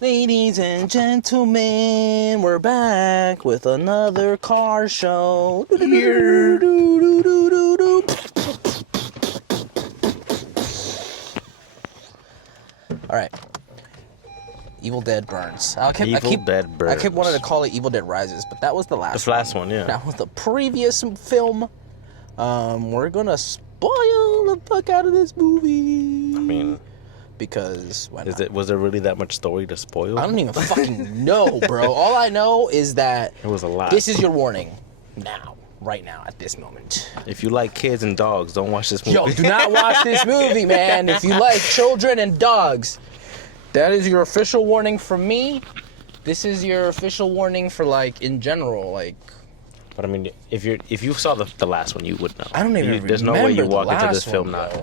Ladies and gentlemen, we're back with another car show. All right. Evil Dead Burns. I kept wanting to call it Evil Dead Rises, but that was the last one. The last one, yeah. That was the previous film. We're going to spoil the fuck out of this movie. I mean... Because was there really that much story to spoil? I don't even fucking know, bro. All I know is that it was a lot. This is your warning now, right now, at this moment. If you like kids and dogs, don't watch this movie. Yo, do not watch this movie, man. If you like children and dogs, that is your official warning from me. This is your official warning for in general, But I mean, if you saw the last one, you would know. I don't even remember. There's no way you walk into this one, film bro.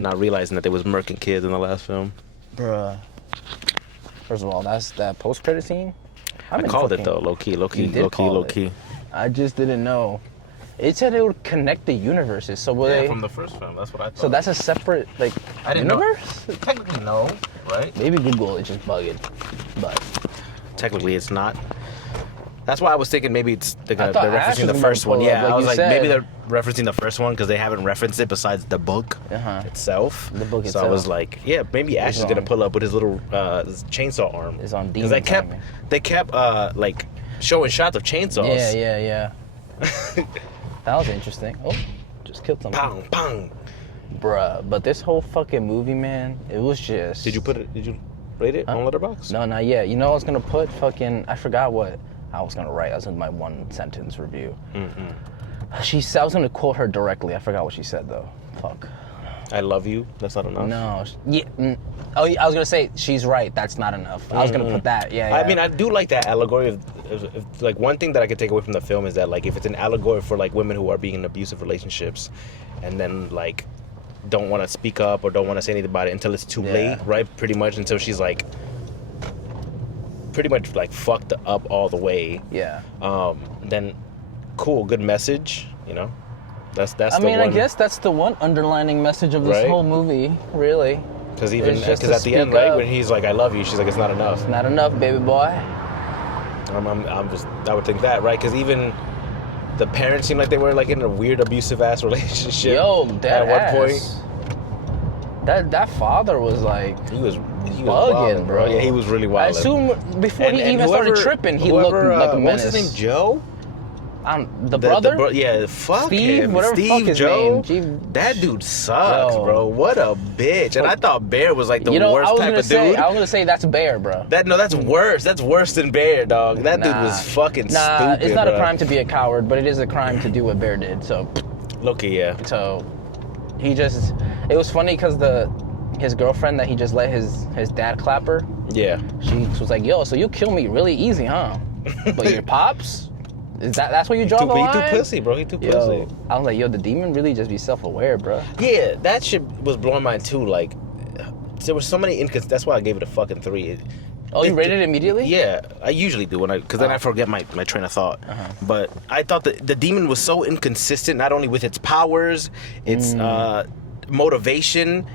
not realizing that they was murking kids in the last film. Bruh. First of all, that's that post-credit scene. I called it though, low key. I just didn't know. It said it would connect the universes. So from the first film, that's what I thought. So that's a separate I didn't universe? Know. Technically no, right? Maybe Google is just bugging, but technically it's not. That's why I was thinking maybe they're referencing the was first one. Yeah, I was like, said. maybe they're referencing the first one because they haven't referenced it besides the book itself. The book itself. So I was like, yeah, maybe Ash is gonna pull up with his little his chainsaw arm. It's on demon. Because they kept showing shots of chainsaws. Yeah. That was interesting. Oh, just killed someone. Pong, pong. Bruh, but this whole fucking movie, man, it was just... Did you rate it on Letterboxd? No, not yet. You know I was gonna put I forgot what I was gonna write. I was in my one sentence review. I was gonna quote her directly. I forgot what she said though. Fuck. I love you. That's not enough. No. Yeah. Oh, I was gonna say she's right. That's not enough. I was gonna put that. Yeah. I mean, I do like that allegory of one thing that I could take away from the film is that if it's an allegory for women who are being in abusive relationships, and then don't want to speak up or don't want to say anything about it until it's too late, right? Pretty much until she's pretty much fucked up all the way. Yeah. Then cool, good message, you know. That's I mean, I guess that's the one underlining message of this whole movie, really. Because at the end, right, when he's like, "I love you," she's like, "It's not enough." It's not enough, baby boy. I would think that, right? Because even the parents seemed like they were in a weird abusive ass relationship. Yo, at one point. That father was he was bugging, wilding, bro. Yeah, he was really wild. I assume before he even started tripping, he looked like a menace. What's his name? Joe? The brother? Fuck Steve, him. whatever Steve, fuck his Joe. name. That dude sucks, bro. What a bitch. And I thought Bear was the worst type of dude. I was gonna say that's Bear, bro. That's worse. That's worse than Bear, dog. That dude was fucking stupid. It's not a crime to be a coward, but it is a crime to do what Bear did. So, look, yeah. So, it was funny because his girlfriend that he just let his dad clap her. Yeah. She was like, "Yo, so you kill me really easy, huh? But your pops." That's what you draw the line? He too pussy, bro. He too pussy. I was like, yo, the demon really just be self-aware, bro. Yeah, that shit was blowing my mind too. There was so many that's why I gave it a fucking 3. You rated it immediately? Yeah, I usually do because then I forget my train of thought. But I thought that the demon was so inconsistent, not only with its powers, its motivation,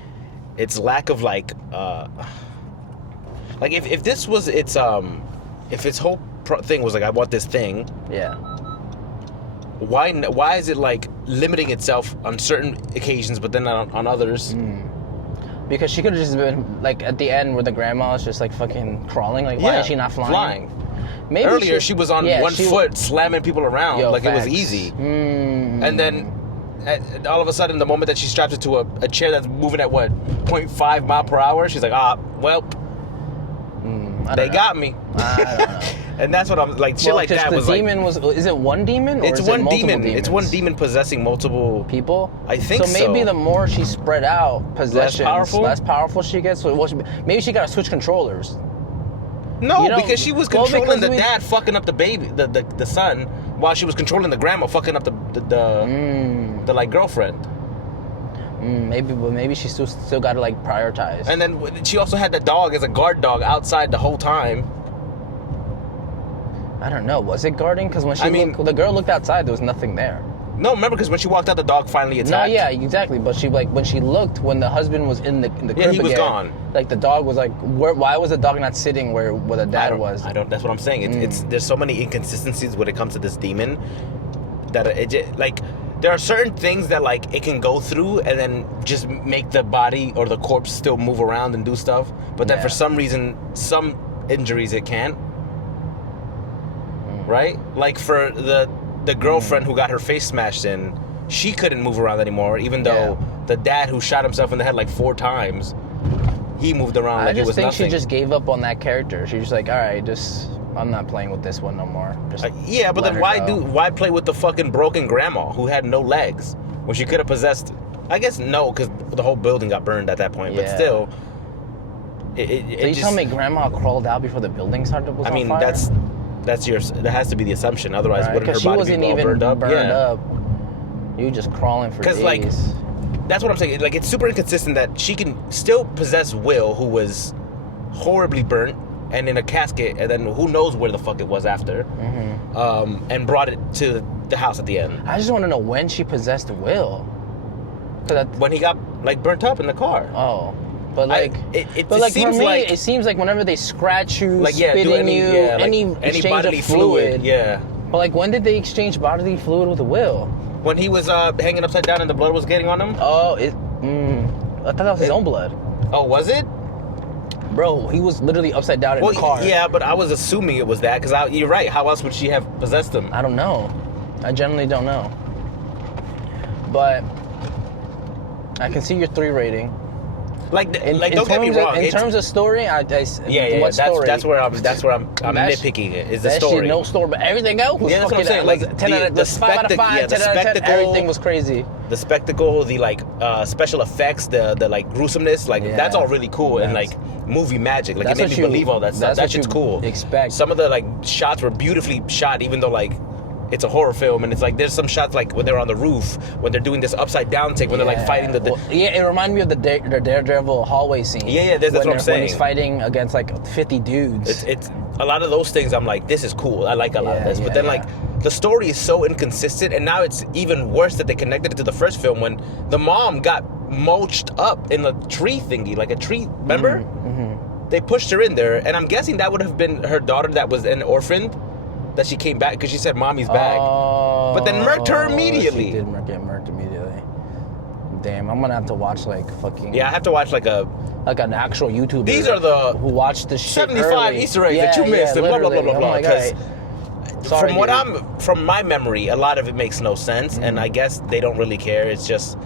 its lack of if this was its if its whole thing was I want this thing. Yeah. Why is it limiting itself on certain occasions, but then not on others? Because she could have just been at the end where the grandma is just fucking crawling. Why is she not flying? Maybe earlier she was on one foot slamming people around it was easy. And then all of a sudden, the moment that she straps it to a chair that's moving at 0.5 mile per hour, she's like, they got me. I don't know. And that's what I'm shit like that was demon is it one demon or it's is one it multiple demon. demons? It's one demon possessing multiple people. I think so. So maybe the more she spread out possessions, less powerful she gets. So maybe she gotta switch controllers. No, because she was controlling the dad fucking up the baby, the son, while she was controlling the grandma fucking up the girlfriend. Maybe she still got to prioritize. And then she also had the dog as a guard dog outside the whole time. I don't know. Was it guarding? Because when the girl looked outside, there was nothing there. No, remember, because when she walked out, the dog finally attacked. No, yeah, exactly. But she when she looked, when the husband was in the crib Yeah, he was again, gone. Like the dog was like, why was the dog not sitting where the dad was? I don't. That's what I'm saying. It's there's so many inconsistencies when it comes to this demon that like there are certain things that like it can go through and then just make the body or the corpse still move around and do stuff, but then for some reason, some injuries it can't. Right? Like for the girlfriend who got her face smashed in, she couldn't move around anymore, even though the dad who shot himself in the head like 4 times, he moved around like it was nothing. I just think she just gave up on that character. She's just like, all right, I'm not playing with this one no more. Yeah, but then why play with the fucking broken grandma who had no legs when she could have possessed? I guess no, because the whole building got burned at that point. But still, so you tell me grandma crawled out before the building started was on fire? that has to be the assumption. Otherwise, wouldn't her body be all burned up? You just crawling for days. Because like, that's what I'm saying. Like, it's super inconsistent that she can still possess Will, who was horribly burnt and in a casket, and then who knows where the fuck it was after, and brought it to the house at the end. I just want to know when she possessed Will. When he got like burnt up in the car. Oh. But like, seems for me, like, it seems like whenever they scratch you, like, spit in you, any any exchange bodily of fluid. Yeah. But like, when did they exchange bodily fluid with Will? When he was hanging upside down and the blood was getting on him. Oh, I thought that was his own blood. Oh, was it? Bro, he was literally upside down in the car. Yeah, but I was assuming it was that because you're right. How else would she have possessed him? I don't know. I generally don't know. But I can see your 3 rating. Don't get me wrong. In terms of story, That's where I'm nitpicking it. Is the that story? Shit, no story, but everything else was fucking saying. like 5 out of 5, 10 out of 10. Everything was crazy. The spectacle, the like special effects, the like gruesomeness, like that's all really cool and like movie magic. Like it made me believe all that stuff. That shit's cool. Expect some of the like shots were beautifully shot, even though like it's a horror film, and it's like there's some shots like when they're on the roof, when they're doing this upside down take, when they're like fighting the it reminded me of the Daredevil hallway scene. That's what I'm saying. When he's fighting against like 50 dudes. It's a lot of those things. I'm like, this is cool. I like a lot of this, but then like the story is so inconsistent, and now it's even worse that they connected it to the first film when the mom got mulched up in a tree thingy, like a tree. Remember? They pushed her in there, and I'm guessing that would have been her daughter that was an orphan. That she came back because she said mommy's back, but then murked her immediately. She did get murked immediately. Damn, I'm gonna have to watch like fucking. Yeah, I have to watch like an actual YouTuber. These are the who watched the shit 75 early. Easter eggs that you missed and blah blah blah blah blah. Because from my memory, a lot of it makes no sense, and I guess they don't really care. It's just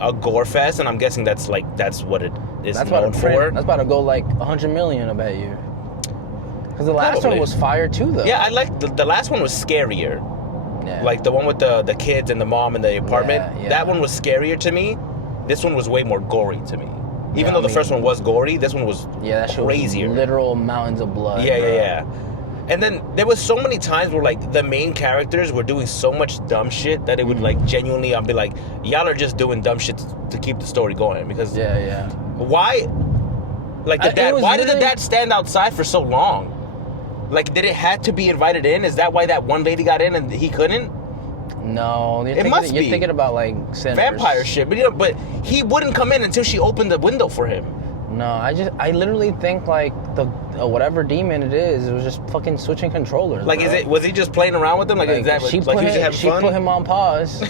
a gore fest, and I'm guessing that's what it is known for. That's about to go like 100 million, I bet you. Because the last one was fire too, though. Yeah, I like the last one was scarier. Yeah. Like the one with the kids and the mom in the apartment. Yeah. That one was scarier to me. This one was way more gory to me. Even though the first one was gory, this one was that crazier. Was literal mountains of blood. Yeah. And then there was so many times where like the main characters were doing so much dumb shit that it would like genuinely, I'd be like, y'all are just doing dumb shit to keep the story going. Because why? Like the dad. Why did the dad stand outside for so long? Like, did it have to be invited in? Is that why that one lady got in and he couldn't? No, you're thinking about like vampire shit. But he wouldn't come in until she opened the window for him. No, I literally think like the whatever demon it was just fucking switching controllers. Like, was he just playing around with them? Like exactly. She put him on pause.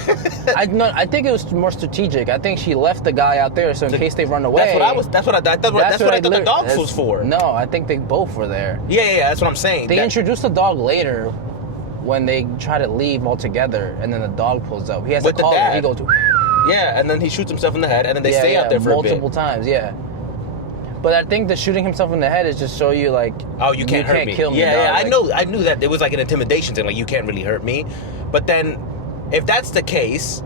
I think it was more strategic. I think she left the guy out there so in case they run away. That's what I thought the dog was for. No, I think they both were there. Yeah, that's what I'm saying. They introduced the dog later when they try to leave altogether, and then the dog pulls up. He has to call her. He goes. Yeah, and then he shoots himself in the head, and then they stay out there for multiple times. Yeah. But I think the shooting himself in the head is just show you like, oh, you can't hurt me. Kill me. Yeah, I knew that it was like an intimidation thing, like you can't really hurt me. But then, if that's the case,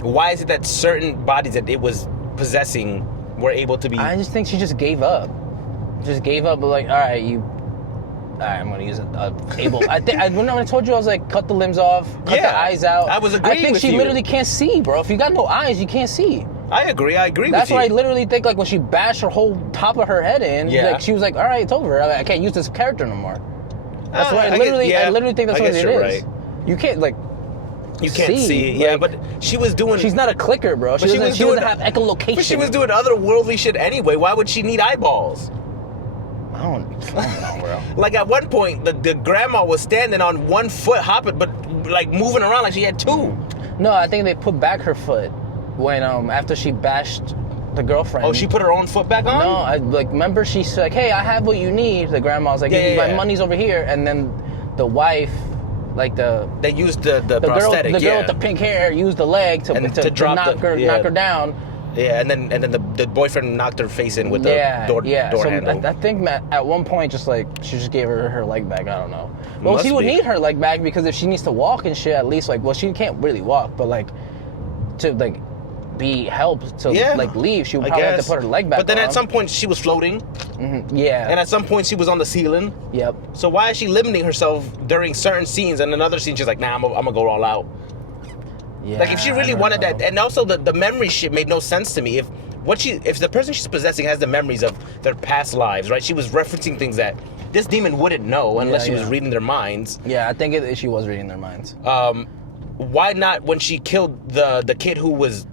why is it that certain bodies that it was possessing were able to be? I just think she just gave up. But like, all right, I'm gonna use able. When I told you I was like, cut the limbs off, cut the eyes out. I was agreeing with you. I think she literally can't see, bro. If you got no eyes, you can't see. I agree with you. That's why I literally think like when she bashed her whole top of her head in, like she was like, all right, it's over. I can't use this character no more. That's why I literally think that's what it is. Right. You can't like, You can't see. Yeah, Like, but she was doing. she's not a clicker, bro. She doesn't have echolocation. But she was doing otherworldly shit anyway. Why would she need eyeballs? I don't know, bro. Like at one point, the grandma was standing on one foot, hopping, but like moving around like she had two. No, I think they put back her foot when after she bashed the girlfriend. Oh, she put her own foot back on? No, I remember she's like, hey, I have what you need. The grandma was like, my money's over here, and then the wife, like they used the prosthetic. Girl with the pink hair used the leg to knock her down. Yeah, and then the boyfriend knocked her face in with the door handle. I think at one point, just like she just gave her leg back. I don't know. Well, she would need her leg back because if she needs to walk and shit, at least like, well, she can't really walk, but like to like be helped to like leave, she would probably have to put her leg back. But then on. at some point she was floating. Mm-hmm. Yeah. And at some point she was on the ceiling. Yep. So why is she limiting herself during certain scenes, and another scene she's like, nah, I'm gonna go all out. Yeah, like if she really wanted that, and also the memory shit made no sense to me. If the person she's possessing has the memories of their past lives, right? She was referencing things that this demon wouldn't know unless she was reading their minds. Yeah, I think she was reading their minds. Why not when she killed the kid who was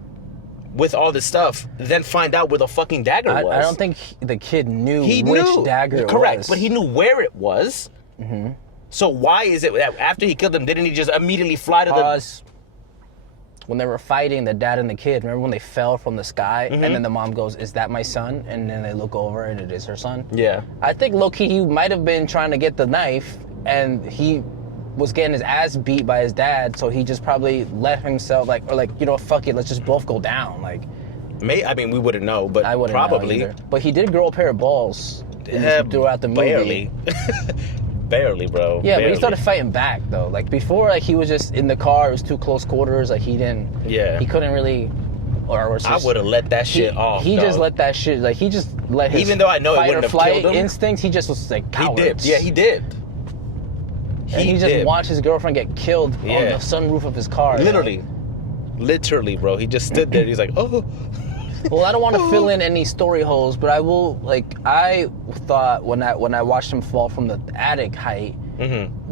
with all this stuff, then find out where the fucking dagger was? I don't think the kid knew which dagger it was. Correct, but he knew where it was. Mm-hmm. So why is it that after he killed them, didn't he just immediately fly to the... When they were fighting, the dad and the kid, remember when they fell from the sky, and then the mom goes, is that my son? And then they look over and it is her son. Yeah. I think low-key he might have been trying to get the knife, and he was getting his ass beat by his dad, so he just probably let himself, fuck it, let's just both go down. I mean, we wouldn't know, but I wouldn't probably. know either. But he did grow a pair of balls throughout the movie. Barely. Barely, bro. Yeah, barely. But he started fighting back, though. Like, before, he was just in the car, it was too close quarters, he couldn't really... I would have let that shit off. He just let that shit, he just let his even though I know it wouldn't have killed him, instincts, he just was cowards. He did. Yeah, he did. He just watched his girlfriend get killed on the sunroof of his car. Literally, bro. He just stood there. He's like, oh. Well, I don't want to fill in any story holes, but I will. I thought when I watched him fall from the attic height,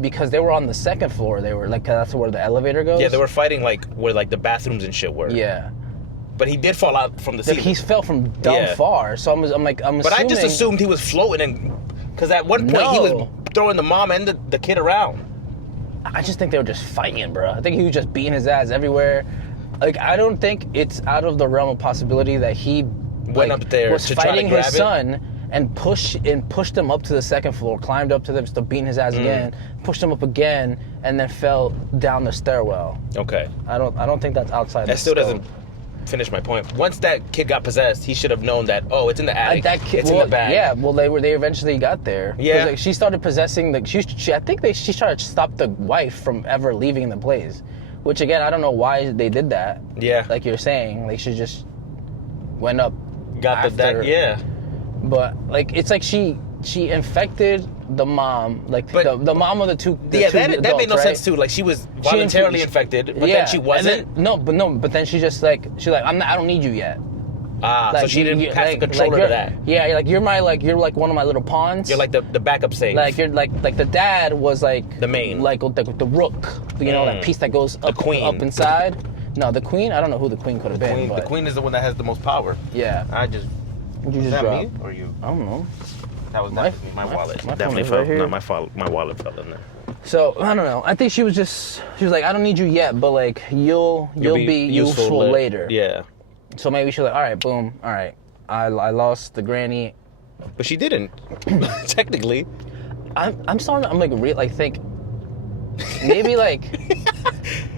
because they were on the second floor. They were that's where the elevator goes. Yeah, they were fighting where the bathrooms and shit were. Yeah. But he did fall out from the ceiling. He fell from dumb far. So I'm assuming. But I just assumed he was floating, because at one point he was throwing the mom and the kid around. I just think they were just fighting, bro. I think he was just beating his ass everywhere. I don't think it's out of the realm of possibility that he went up there was to fighting try to grab his son and pushed him up to the second floor, climbed up to them, still beating his ass again, pushed him up again, and then fell down the stairwell. Okay. I don't think that's outside. That still doesn't finish my point. Once that kid got possessed, he should have known that it's in the attic. It's in the bag. Yeah. Well, they eventually got there. Yeah. She started possessing I think she tried to stop the wife from ever leaving the place. Which, again, I don't know why they did that. Yeah. Like you're saying. She just went up. Got yeah. But, it's like she infected the mom. The mom of the two that made no sense, too. She was voluntarily infected, but then she wasn't. But then she just, she's like, I don't need you yet. So she didn't pass the controller to that. Yeah, you're one of my little pawns. You're the backup safe. You're the dad was the main, the rook. That piece that goes up, up inside. No, the queen. I don't know who the queen could have been. The queen is the one that has the most power. Yeah. Was that me or you? I don't know. That was definitely my wallet. Definitely fell. Right, my wallet fell in there. So I don't know. I think she was like, I don't need you yet, but you'll be useful later. Yeah. So maybe she's like, all right, boom, all right. I lost the granny. But she didn't. Technically. I'm starting to think maybe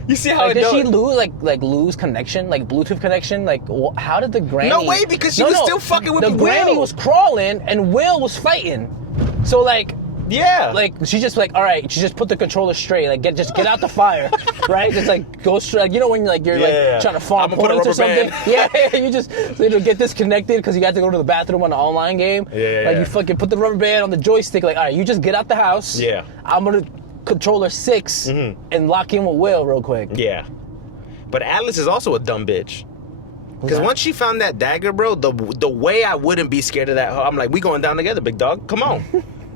you see how did she lose connection, Bluetooth connection? How did the granny? No way, because she was still fucking with Will. The granny was crawling and Will was fighting. So yeah. She just all right, she just put the controller straight. Just get out the fire. Right? Just go straight. When you're trying to farm points or something. Yeah, you just get disconnected because you got to go to the bathroom on the online game. Yeah. You fucking put the rubber band on the joystick, all right, you just get out the house. Yeah. I'm gonna controller 6 and lock in with Will real quick. Yeah. But Alice is also a dumb bitch. Because once she found that dagger, bro, the way I wouldn't be scared of that, I'm like, we going down together, big dog. Come on.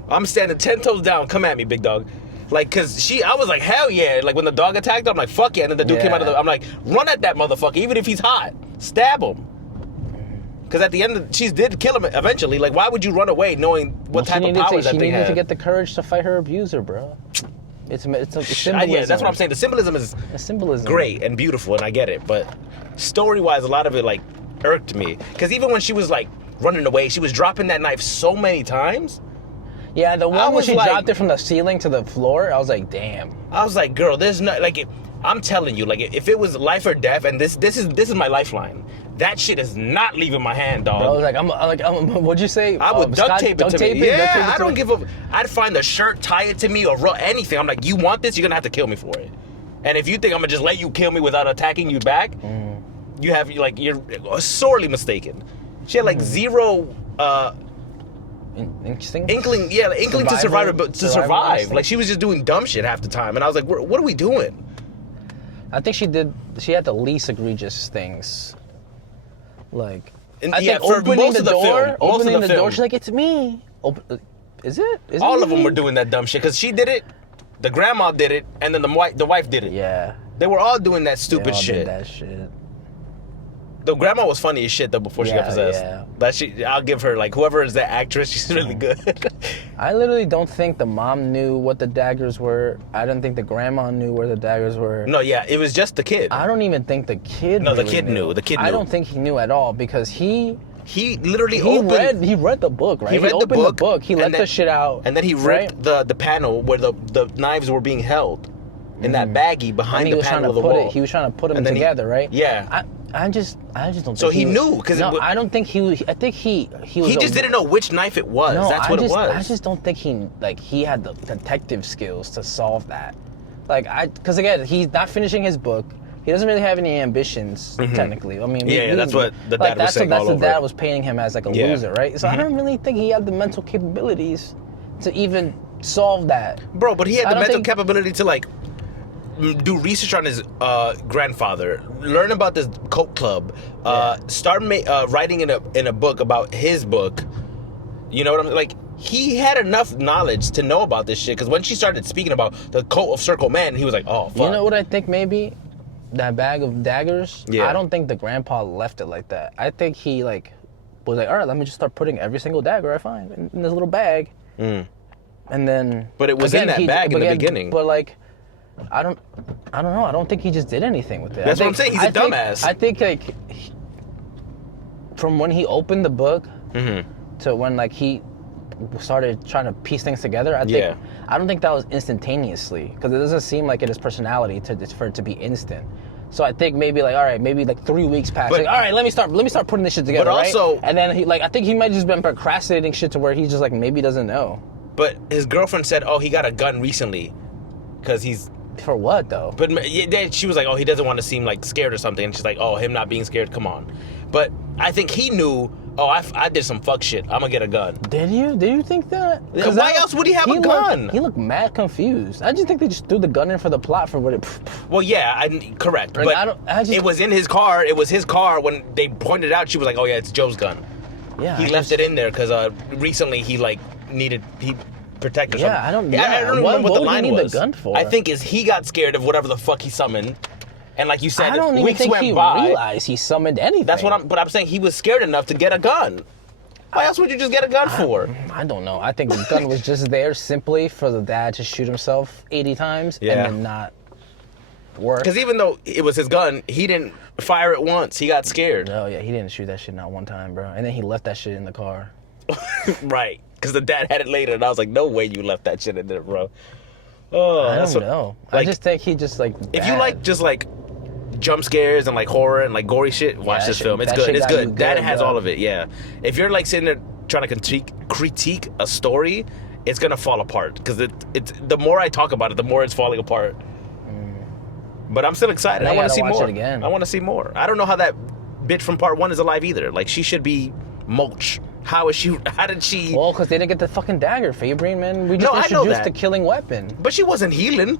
I'm standing 10 toes down. Come at me, big dog. Like, cause I was like, hell yeah. Like when the dog attacked her, I'm like, fuck yeah. And then the dude came out of I'm like, run at that motherfucker, even if he's hot. Stab him. Cause at the end, she did kill him eventually. Like, why would you run away knowing what type of power that thing had? She needed to get the courage to fight her abuser, bro. It's symbolism. Yeah, that's what I'm saying. The symbolism is great and beautiful, and I get it. But story-wise, a lot of it like irked me. Cause even when she was like running away, she was dropping that knife so many times. Yeah, the one when she dropped it from the ceiling to the floor, I was like, damn. I was like, girl, there's no like. I'm telling you, like, if it was life or death, and this is my lifeline. That shit is not leaving my hand, dog. Bro, what'd you say? I would duct tape it to me. Yeah, I don't give a. I'd find a shirt, tie it to me, or anything. I'm like, you want this? You're gonna have to kill me for it. And if you think I'm gonna just let you kill me without attacking you back, you're sorely mistaken. She had like zero. Inkling to survive, but to survive. Like she was just doing dumb shit half the time, and I was like, what are we doing? I think she had the least egregious things. Like, I think for opening the door, she's like, it's me. Is it? All of them were doing that dumb shit because she did it, the grandma did it, and then the wife did it. Yeah, they were all doing that stupid shit. Did that shit. The grandma was funny as shit though before she got possessed. Yeah. I'll give her, like, whoever is that actress, she's really good. I literally don't think the mom knew what the daggers were. I don't think the grandma knew where the daggers were. No, yeah, it was just the kid. I don't even think the kid. No, the kid knew. The kid knew. I don't think he knew at all because he literally read the book, right? He read opened the book. He let the shit out, and then he ripped the panel where the knives were being held in that baggie behind the panel of the wall. He was trying to put them together, right? Yeah. I just don't think so he knew because I don't think he was. I think he was. He just didn't know which knife it was. No, that's what it was. I just don't think he had the detective skills to solve that. Because again, he's not finishing his book. He doesn't really have any ambitions technically. I mean, that's what the dad was saying. That's what the dad was painting him as, like a loser, right? So I don't really think he had the mental capabilities to even solve that. Bro, but he had the mental capability to like do research on his grandfather, learn about this cult club, start writing in a book about his book. You know what I'm like? He had enough knowledge to know about this shit because when she started speaking about the cult of Circle Man, he was like, "Oh, fuck." You know what I think? Maybe that bag of daggers. Yeah. I don't think the grandpa left it like that. I think he was like, "All right, let me just start putting every single dagger I find in this little bag," and then. But it was in that bag in the beginning. But like. I don't know. I don't think he just did anything with it. That's what I'm saying. He's a dumbass. I think like from when he opened the book to when like he started trying to piece things together, I don't think that was instantaneously because it doesn't seem like it is personality for it to be instant. So I think maybe like, all right, maybe like 3 weeks passed. Like, all right, let me start putting this shit together. But also, right? And then I think he might just been procrastinating shit to where he's just like maybe doesn't know. But his girlfriend said, "Oh, he got a gun recently," because he's. For what though? But she was like, "Oh, he doesn't want to seem like scared or something." And she's like, "Oh, him not being scared, come on." But I think he knew. Oh, I did some fuck shit. I'm gonna get a gun. Did you think that? Why else would he have a gun? He looked mad confused. I just think they just threw the gun in for the plot for what it. Well, yeah, correct. Like, but it was in his car. It was his car when they pointed it out. She was like, "Oh yeah, it's Joe's gun." Yeah, he left it in there because recently he protect or something. I don't remember what the line was. The gun for? I think he got scared of whatever the fuck he summoned. And like you said, I don't even think he realized he summoned anything. That's what I'm saying. He was scared enough to get a gun. Why else would you just get a gun for? I don't know. I think the gun was just there simply for the dad to shoot himself 80 times and then not work. Because even though it was his gun, he didn't fire it once. He got scared. Oh yeah, he didn't shoot that shit not one time, bro. And then he left that shit in the car. Right. Because the dad had it later, and I was like, no way you left that shit in there, bro. Oh, I don't know. Like, I just think he just like. If you like just like jump scares and like horror and like gory shit, watch this film. It's good. It's good. Dad has all of it. Yeah. If you're like sitting there trying to critique a story, it's gonna fall apart because it's the more I talk about it, the more it's falling apart. But I'm still excited. I want to see more. I want to see more. I don't know how that bitch from part 1 is alive either. Like she should be mulch. How did she? Well, because they didn't get the fucking dagger, Fabrine, man. We just introduced the killing weapon. But she wasn't healing.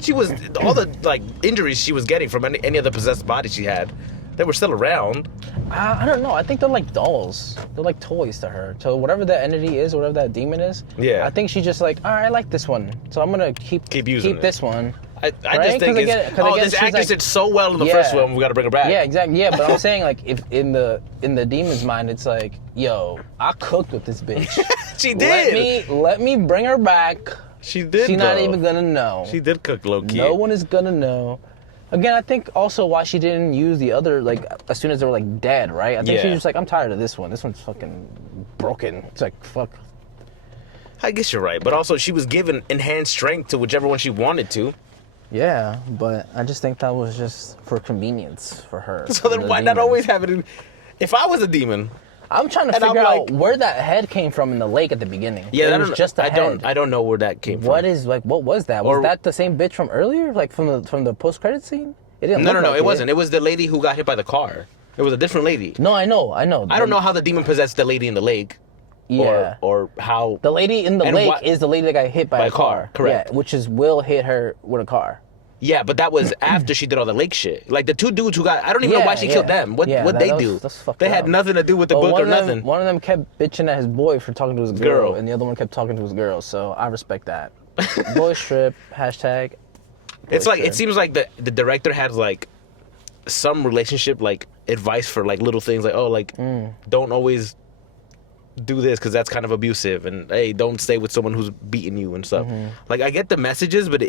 She was all the like injuries she was getting from any other possessed body she had They were still around. I don't know. I think they're like dolls. They're like toys to her. So whatever that entity is, whatever that demon is, yeah. I think she's just like, all right, I like this one, so I'm gonna keep using this one. I just think this actress did so well in the first one. We got to bring her back. Yeah, exactly. Yeah, but I'm saying like if in the demon's mind, it's like, yo, I cooked with this bitch. She did. Let me bring her back. She did. She's not even gonna know. She did cook low key. No one is gonna know. Again, I think also why she didn't use the other, like, as soon as they were, like, dead, right? I think she's just like, I'm tired of this one. This one's fucking broken. It's like, fuck. I guess you're right. But also, she was given enhanced strength to whichever one she wanted to. Yeah, but I just think that was just for convenience for her. So then why not always have it in... If I was a demon... I'm trying to figure out where that head came from in the lake at the beginning. Yeah, it was just a head. I don't know where that came from. What was that? Was that the same bitch from earlier, like from the post-credit scene? It didn't. No, it wasn't. It was the lady who got hit by the car. It was a different lady. No, I know. I don't know how the demon possessed the lady in the lake. Yeah. Or how the lady in the lake is the lady that got hit by a car. Correct. Yeah, which is Will hit her with a car. Yeah, but that was after she did all the lake shit. Like the two dudes who got, I don't even know why she killed them. What they do? They had nothing to do with the book or nothing. One of them kept bitching at his boy for talking to his girl, and the other one kept talking to his girl. So I respect that. Boy strip hashtag. It's like it seems like the director had like some relationship like advice for like little things like don't always do this because that's kind of abusive, and hey, don't stay with someone who's beating you and stuff. Like I get the messages, but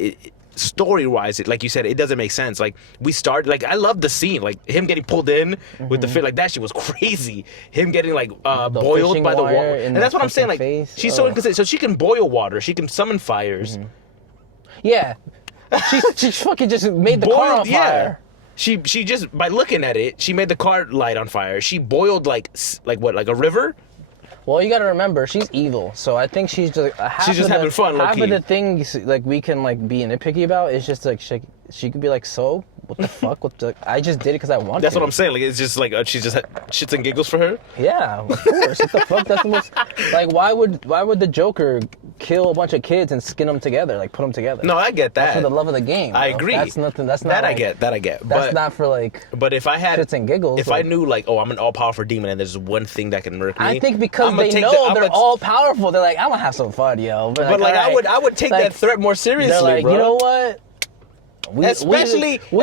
story-wise, like you said, it doesn't make sense. Like we start, like I love the scene, like him getting pulled in with the fit, like that shit was crazy. Him getting like boiled by the water, and that's what I'm saying. Like she's so inconsistent, so she can boil water, she can summon fires. Yeah, she fucking just made the car on fire. She just by looking at it, she made the car light on fire. She boiled like a river. Well, you gotta remember, she's evil, so I think she's just having fun. Half of the things like we can like be nitpicky about is just like she could be like, so what the fuck? I just did it because I wanted. That's what I'm saying. Like it's just like she's just shits and giggles for her. Yeah, of course. What the fuck? That's the most like why would the Joker kill a bunch of kids and skin them together, like put them together? No, I get that. That's for the love of the game. Bro. I agree. That's nothing. That's not that. Like, I get that. I get. That's not for like. But if I had shits and giggles, if I knew like, oh, I'm an all-powerful demon and there's one thing that can murk me, I think because they know they're all powerful, they're like, I'm gonna have some fun, yo. But like I would take that threat more seriously, they're like, bro. You know what? We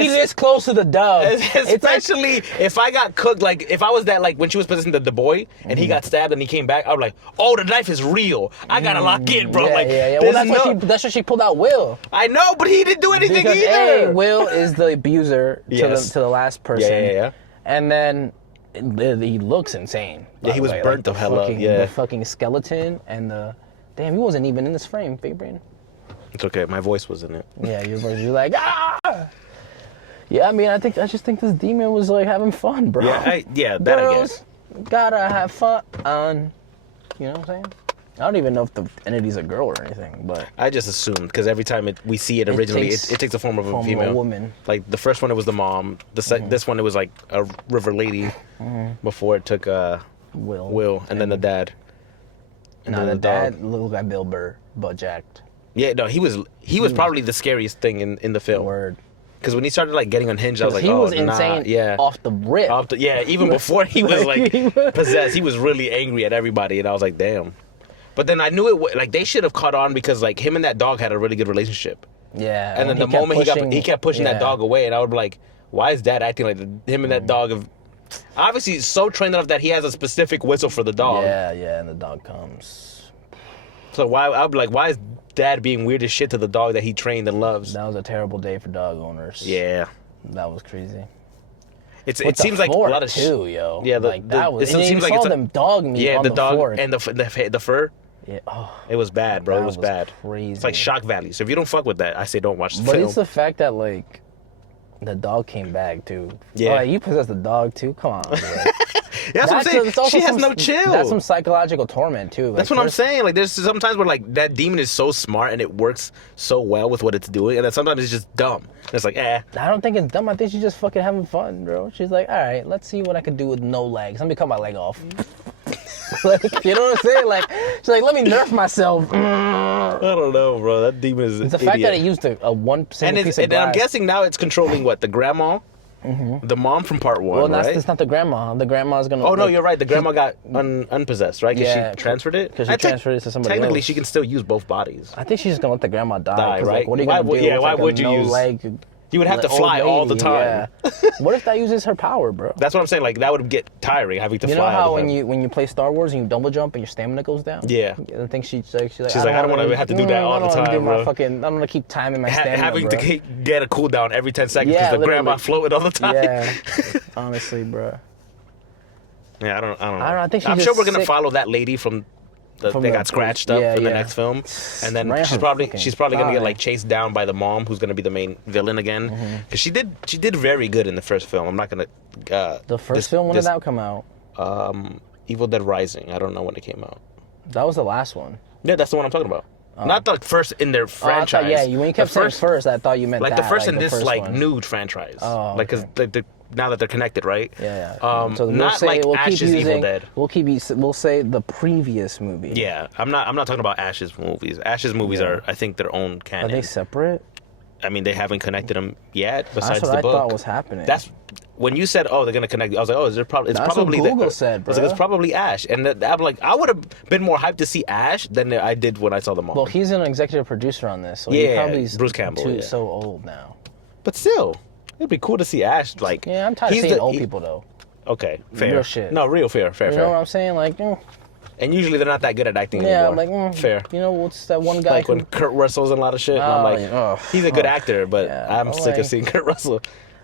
this close to the dub. Especially like, if I got cooked, like if I was that, like when she was possessing the boy and he got stabbed and he came back, I was like, oh, the knife is real. I gotta lock in, bro. Yeah. Well, that's why she pulled out Will. I know, but he didn't do anything either. Will is the abuser to the last person. Yeah. And then he looks insane. Yeah, he was burnt the hell up. Yeah, the fucking skeleton and the damn, he wasn't even in this frame, Big Brain. It's okay. My voice was in it. Yeah, your voice. You're like, ah. Yeah, I mean, I just think this demon was like having fun, bro. Yeah, that Girls, I get. Gotta have fun. You know what I'm saying? I don't even know if the entity's a girl or anything, but I just assumed because every time we see it originally, it takes the form of a female, a woman. Like the first one, it was the mom. This one, it was like a river lady. Before it took Will, and then the dad. And the dad looked like Bill Burr, butt jacked. Yeah, no, he was probably the scariest thing in the film. Word. Because when he started like getting unhinged, I was like, he was insane. Yeah, off the rip. Even before he was like possessed, he was really angry at everybody, and I was like, damn. But then I knew it. Like they should have caught on because like him and that dog had a really good relationship. Yeah. And then the moment he kept pushing that dog away, and I would be like, why is Dad acting like him and that dog have? Obviously, so trained enough that he has a specific whistle for the dog. Yeah, and the dog comes. So I'd be like, why is Dad being weird as shit to the dog that he trained and loves? That was a terrible day for dog owners. Yeah. That was crazy. It seems like a lot of too, yo. Yeah, that was. It seems like them dog meat on the dog fork. and the fur. Yeah. Oh, it was bad, bro. It was bad. Crazy. It's like shock value. So if you don't fuck with that, I say don't watch the film. But it's the fact that like the dog came back too. Yeah. Like, you possessed the dog too. Come on, bro. That's what I'm saying. She has no chill. That's some psychological torment too. Like, that's what I'm saying. Like there's sometimes where like that demon is so smart and it works so well with what it's doing, and then sometimes it's just dumb. And it's like, I don't think it's dumb. I think she's just fucking having fun, bro. She's like, all right, let's see what I can do with no legs. Let me cut my leg off. Like, you know what I'm saying? Like, she's like, let me nerf myself. I don't know, bro. That demon is the fact that it used a one single piece of glass. And I'm guessing now it's controlling what, the grandma? The mom from part 1, Well, right? that's not the grandma. The grandma's gonna. Oh no, you're right. The grandma got unpossessed, right? Because she transferred it. Because she transferred it to somebody Technically, else. she can still use both bodies. I think she's just gonna let the grandma die. Right? Like, what are you Why gonna would- do? yeah, with, why like, would a you use- leg, You would have to old fly all the lady? time. Yeah. What if that uses her power, bro? That's what I'm saying. Like that would get tiring having to You fly. know how all the when time. you play Star Wars and you double jump and your stamina goes down? Yeah. I think she's like, I don't want to have to do that all the time, I bro. don't want to keep timing my stamina, Having bro. to get a cooldown every 10 seconds because Yeah, the grandma literally. floated all the time. Yeah. Honestly, bro. Yeah, I don't know. I think she's I'm just sure we're gonna sick. follow that lady from they the- got scratched up yeah, in the yeah. next film, and then Ran she's her probably fucking gonna get thigh. like chased down by the mom, who's gonna be the main villain again. Because she did very good in the first film. I'm not gonna. The first film, when did that come out? Evil Dead Rising. I don't know when it came out. That was the last one. Yeah, that's the one I'm talking about. Not the first in their franchise. I thought, when you kept saying first, I thought you meant like that, the first in the this first like one. nude franchise. Oh, like because now that they're connected, right? Yeah. So not like Ash's Evil Dead. We'll say the previous movie. Yeah, I'm not talking about Ash's movies. Ash's movies are, I think, their own Are canon. they separate? I mean, they haven't connected them yet. Besides That's what the book, I thought was happening. That's when you said, "Oh, they're gonna connect." I was like, "Oh, is there probably?" It's That's probably what Google said, I was like, bro. it's probably Ash, and I'm like, I would have been more hyped to see Ash than I did when I saw the mom. Well, he's an executive producer on this, so he Yeah, probably Bruce Campbell, yeah. so old now. But still, it'd be cool to see Ash. Like, Yeah, I'm tired of he's seeing old people though. Okay, fair. Real shit. No, real fair. You know what I'm saying? Like, And usually they're not that good at acting yeah, anymore. like, fair. You know what's that one guy? Like when Kurt Russell's in a lot of shit, and I'm like, he's a good actor, but Yeah, I'm sick of seeing Kurt Russell.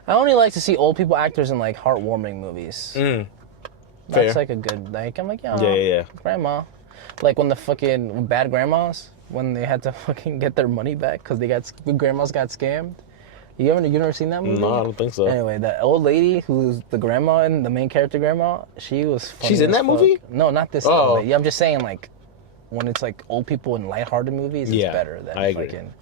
I only like to see old people actors in like heartwarming movies. Fair. That's like a good I'm like, Yeah. grandma. Like when the fucking bad grandmas, when they had to fucking get their money back because grandmas got scammed. You never seen that movie? No, I don't think so. Anyway, the old lady who's the grandma and the main character grandma, she was funny. She's in as that fuck. movie? No, not this Oh. movie. I'm just saying, like, when it's like old people in lighthearted movies, it's better than I agree. fucking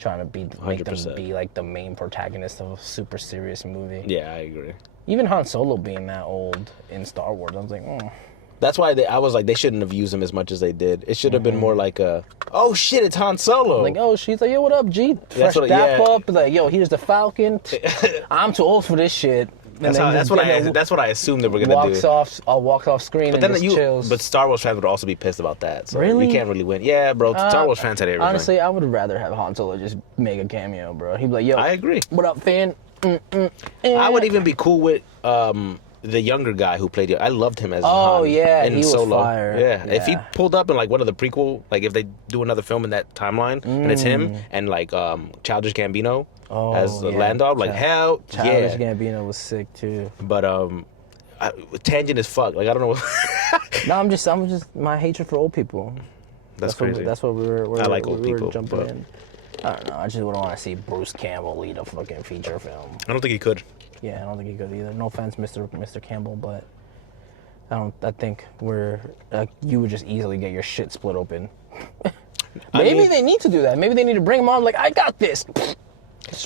trying to make them 100%. be like the main protagonist of a super serious movie. Yeah, I agree. Even Han Solo being that old in Star Wars, I was like, That's why I was like, they shouldn't have used him as much as they did. It should have been more like oh shit, it's Han Solo. like, oh, she's like, yo, what up, G? Fresh dap up. Like, yo, here's the Falcon. I'm too old for this shit. And that's what I assumed they were gonna walks do. walks off screen But and then just chills. but Star Wars fans would also be pissed about that. So Really? we can't really win. Yeah, bro. Star Wars fans had everything. Honestly, I would rather have Han Solo just make a cameo, bro. He'd be like, yo, I agree. what up, fan? I would even be cool with the younger guy who played it. I loved him as Oh, Han yeah, in he was Solo. fire. Yeah. If he Yeah. pulled up in like one of the prequel, like if they do another film in that timeline and it's him and like Childish Gambino as Lando, I'm like hell Childish yeah. Gambino was sick too. But tangent as fuck. Like I don't know. No, I'm just my hatred for old people. That's crazy. That's what we're I like old we were people, jumping but- in. I don't know. I just wouldn't want to see Bruce Campbell lead a fucking feature film. I don't think he could. Yeah, I don't think he could either. No offense, Mr. Campbell, but I think you would just easily get your shit split open. Maybe they need to do that. Maybe they need to bring him on. Like, I got this.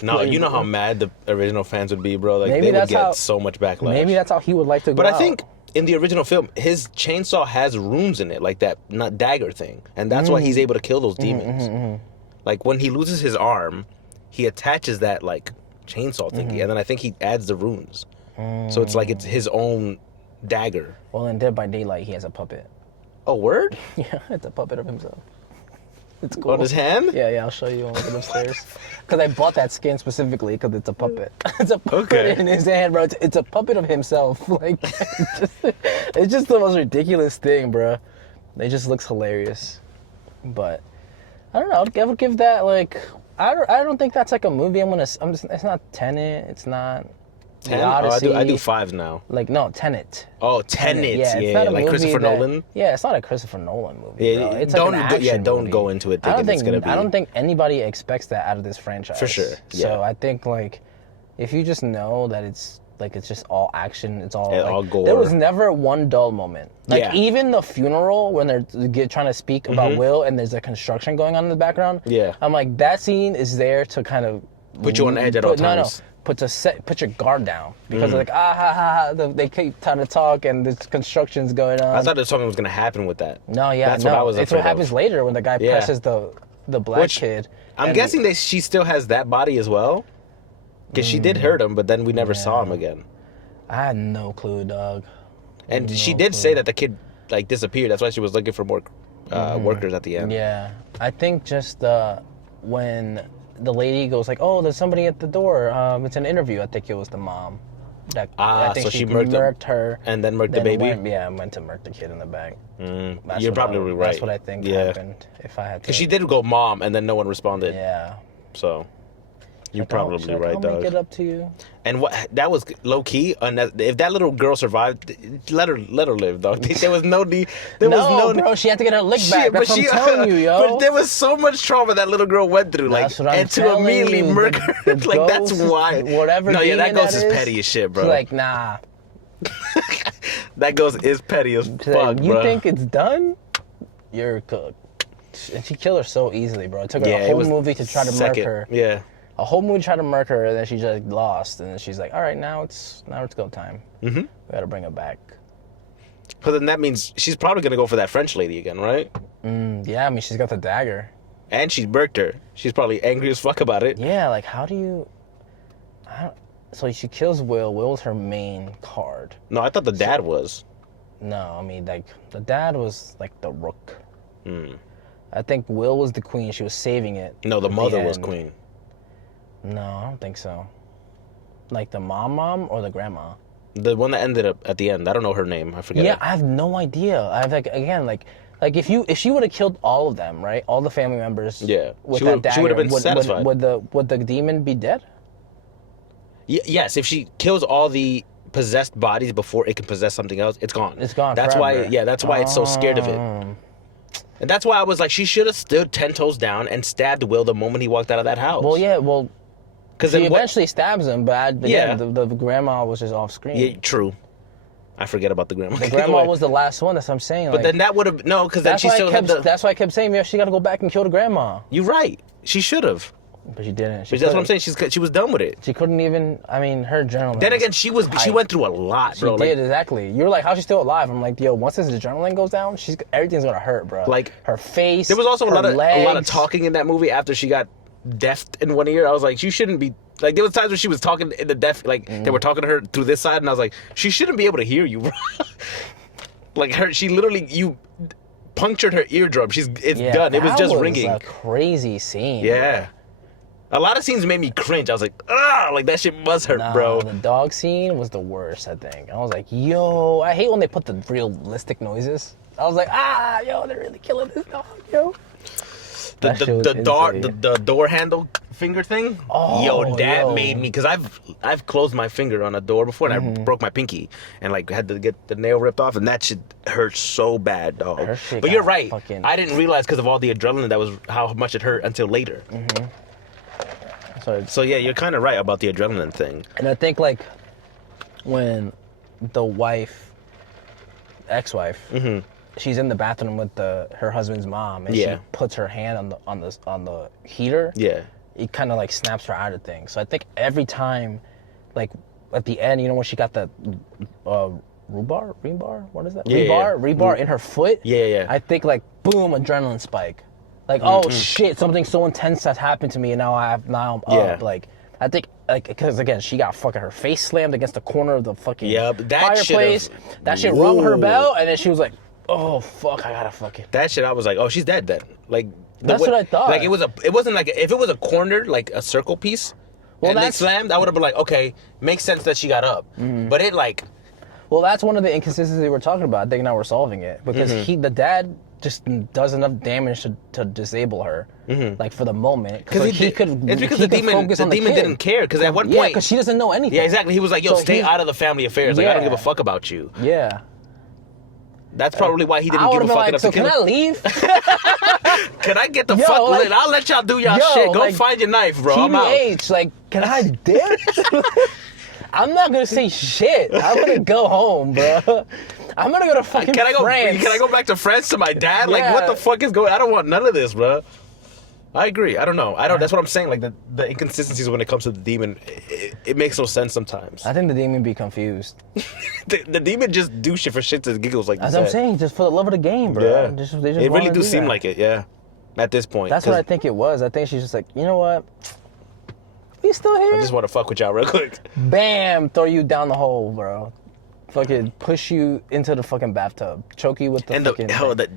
No, you know how mad the original fans would be, bro. Like Maybe they would that's get how- so much backlash. Maybe that's how he would like to go But I out. think in the original film, his chainsaw has runes in it, like that not dagger thing, and that's why he's able to kill those demons. Like when he loses his arm, he attaches that like chainsaw thingy, and then I think he adds the runes. So it's like it's his own dagger. Well, in Dead by Daylight, he has a puppet. Oh, word? Yeah, it's a puppet of himself. It's cool. On his hand? Yeah, I'll show you when we get upstairs. Because I bought that skin specifically because it's a puppet. It's a puppet in his hand, bro. It's a puppet of himself. Like, it's just the most ridiculous thing, bro. It just looks hilarious. But I don't know. I would give that like I don't think that's like a movie. It's not Tenet. It's not. 10? The Odyssey. Oh, I do 5 now. Like no, Tenet. Oh, Tenet. Yeah, it's Yeah, not a like movie Christopher Nolan. Yeah, it's not a Christopher Nolan movie. Yeah, bro. It's don't like an go- action don't movie. go into it I don't thinking it's think gonna be- I don't think anybody expects that out of this franchise. For sure, So yeah. I think like if you just know that it's just all action, it's all Yeah, like, all gore. There was never one dull moment. Like Yeah. even the funeral when they're trying to speak about Will and there's a construction going on in the background. Yeah. I'm like that scene is there to kind of Put you on edge at all times. No. Put your guard down because they're like they keep trying to talk and there's construction's going on. I thought there's something was gonna happen with that. No, yeah, That's no. what I was It's afraid what happens of. later when the guy presses the black Which, kid. I'm and- guessing she still has that body as well. Because she did hurt him, but then we never saw him again. I had no clue, dog. And she did say that the kid like disappeared. That's why she was looking for more workers at the end. Yeah, I think just when the lady goes like, "Oh, there's somebody at the door. It's an interview." I think it was the mom. I think so she murked her and then murked the baby. Went to murk the kid in the back. You're probably right. That's what I think happened. If I had to, because she did go mom, and then no one responded. Yeah. So you're probably right, I'll dog. make it up to you. And that was low key. If that little girl survived, let her live, dog. There was no need. Bro, she had to get her lick back. That's what I'm telling you, yo. But there was so much trauma that little girl went through, and to immediately murder her, like that's why. Whatever. No, yeah, that ghost is petty as shit, bro. She's like, nah. That ghost is petty as fuck, like, you bro. think it's done? You're cooked. And she killed her so easily, bro. It took her a whole movie to try to murk her. Yeah. A whole movie tried to murk her, and then she just lost. And then she's like, all right, now it's go time. Mm-hmm. We gotta bring her back. But then that means she's probably gonna go for that French lady again, right? Yeah, I mean, she's got the dagger. And she murked her. She's probably angry as fuck about it. Yeah, like, how do you... So she kills Will. Will's her main card. No, I thought the dad was. No, I mean, like, the dad was, like, the rook. I think Will was the queen. She was saving it. No, the mother was queen. No, I don't think so. Like the mom or the grandma? The one that ended up at the end. I don't know her name. I forget. Yeah, I have no idea. I have like if she would have killed all of them, right? All the family members. Yeah. With that dagger, she would have been satisfied. Would the demon be dead? Yes, if she kills all the possessed bodies before it can possess something else, it's gone. It's gone. That's forever. why. Yeah, that's why it's so scared of it. And that's why I was like, she should have stood 10 toes down and stabbed Will the moment he walked out of that house. Well, yeah, because he eventually stabs him, but the grandma was just off screen. Yeah, true. I forget about the grandma. The grandma was the last one. That's what I'm saying. But then that would have because then she still had That's why I kept saying, she got to go back and kill the grandma. You're right. She should have. But she didn't. That's what I'm saying. She was done with it. She couldn't even. I mean, her adrenaline. Then again, she went through a lot, bro. She did, exactly. You're like, how's she still alive? I'm like, yo, once this adrenaline goes down, everything's gonna hurt, bro. Like her face. There was also a lot legs. of talking in that movie after she got deafed in one ear. I was like, you shouldn't be. Like, there was times when she was talking in the deaf, like they were talking to her through this side, and I was like, she shouldn't be able to hear you, bro. Like she literally, you punctured her eardrum. It's done. It was just ringing. A crazy scene. Yeah. Bro. A lot of scenes made me cringe. I was like, like that shit must hurt, bro. The dog scene was the worst, I think. I was like, yo, I hate when they put the realistic noises. I was like, yo, they're really killing this dog, yo. The door handle finger thing. Oh, that made me, because I've closed my finger on a door before and I broke my pinky and like had to get the nail ripped off, and that shit hurt so bad, dog. But you're right. I didn't realize because of all the adrenaline that was how much it hurt until later. So yeah, you're kind of right about the adrenaline thing. And I think like when the ex-wife, she's in the bathroom with her husband's mom, and she puts her hand on the heater. Yeah, it kind of like snaps her out of things. So I think every time, like at the end, when she got the rebar, what is that? Rebar in her foot. Yeah. I think like boom, adrenaline spike. Like, oh shit, something so intense has happened to me, and now I'm up. Like, I think, like, because again, she got her face slammed against the corner of the fucking fireplace. That shit rung her bell, and then she was like, oh fuck, I gotta fucking. That shit, I was like, oh, she's dead then. Like, that's what I thought. Like, it wasn't like, if it was a corner, like a circle piece, and they slammed, I would have been like, okay, makes sense that she got up. But it like. Well, that's one of the inconsistencies we're talking about. I think now we're solving it because the dad just does enough damage to disable her, like for the moment. Because it's because the demon didn't care. Because at one point, because she doesn't know anything. Yeah, exactly. He was like, "Yo, stay out of the family affairs. Like, I don't give a fuck about you." Yeah. That's probably why he didn't give a fuck enough to kill her. Can I leave? Can I get the fuck lit? I'll let y'all do y'all shit. Go find your knife, bro. I'm out. Like, can I dip? I'm not gonna say shit. I'm gonna go home, bro. I'm gonna go to fucking France. Can I go back to France to my dad? Like, what the fuck is going? I don't want none of this, bro. I agree. I don't know. That's what I'm saying. Like the inconsistencies when it comes to the demon, it makes no sense sometimes. I think the demon be confused. the demon just do shit for shits and giggles, like. As I'm saying, just for the love of the game, bro. Yeah. They just it really do seem like it. Yeah. At this point. That's what I think it was. I think she's just like, you know what? You still here? I just want to fuck with y'all real quick. Bam! Throw you down the hole, bro. Fucking push you into the fucking bathtub. Choke you with the fucking...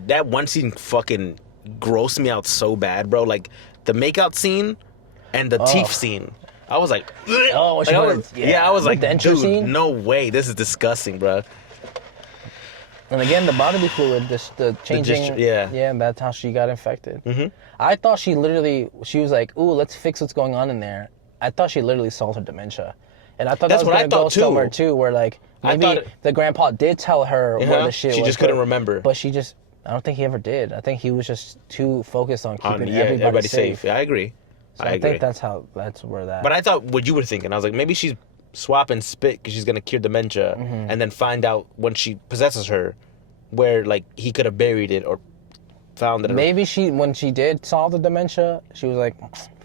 that one scene fucking grossed me out so bad, bro. Like, the makeout scene and the teeth scene. I was like... Oh, like, I was like, the dude, scene? no way. This is disgusting, bro. And again, the bodily fluid, the changing... Yeah, that's how she got infected. Mm-hmm. I thought she was like, ooh, let's fix what's going on in there. I thought she literally solved her dementia. And I thought that was going to go somewhere, too, where, like, maybe the grandpa did tell her where the shit was. She just couldn't remember. But I don't think he ever did. I think he was just too focused on keeping everybody safe. Yeah, I agree. So I think that's where that... But I thought what you were thinking. I was like, maybe she's swapping spit because she's going to cure dementia and then find out when she possesses her where, like, he could have buried it or found it. Maybe when she did solve the dementia, she was like,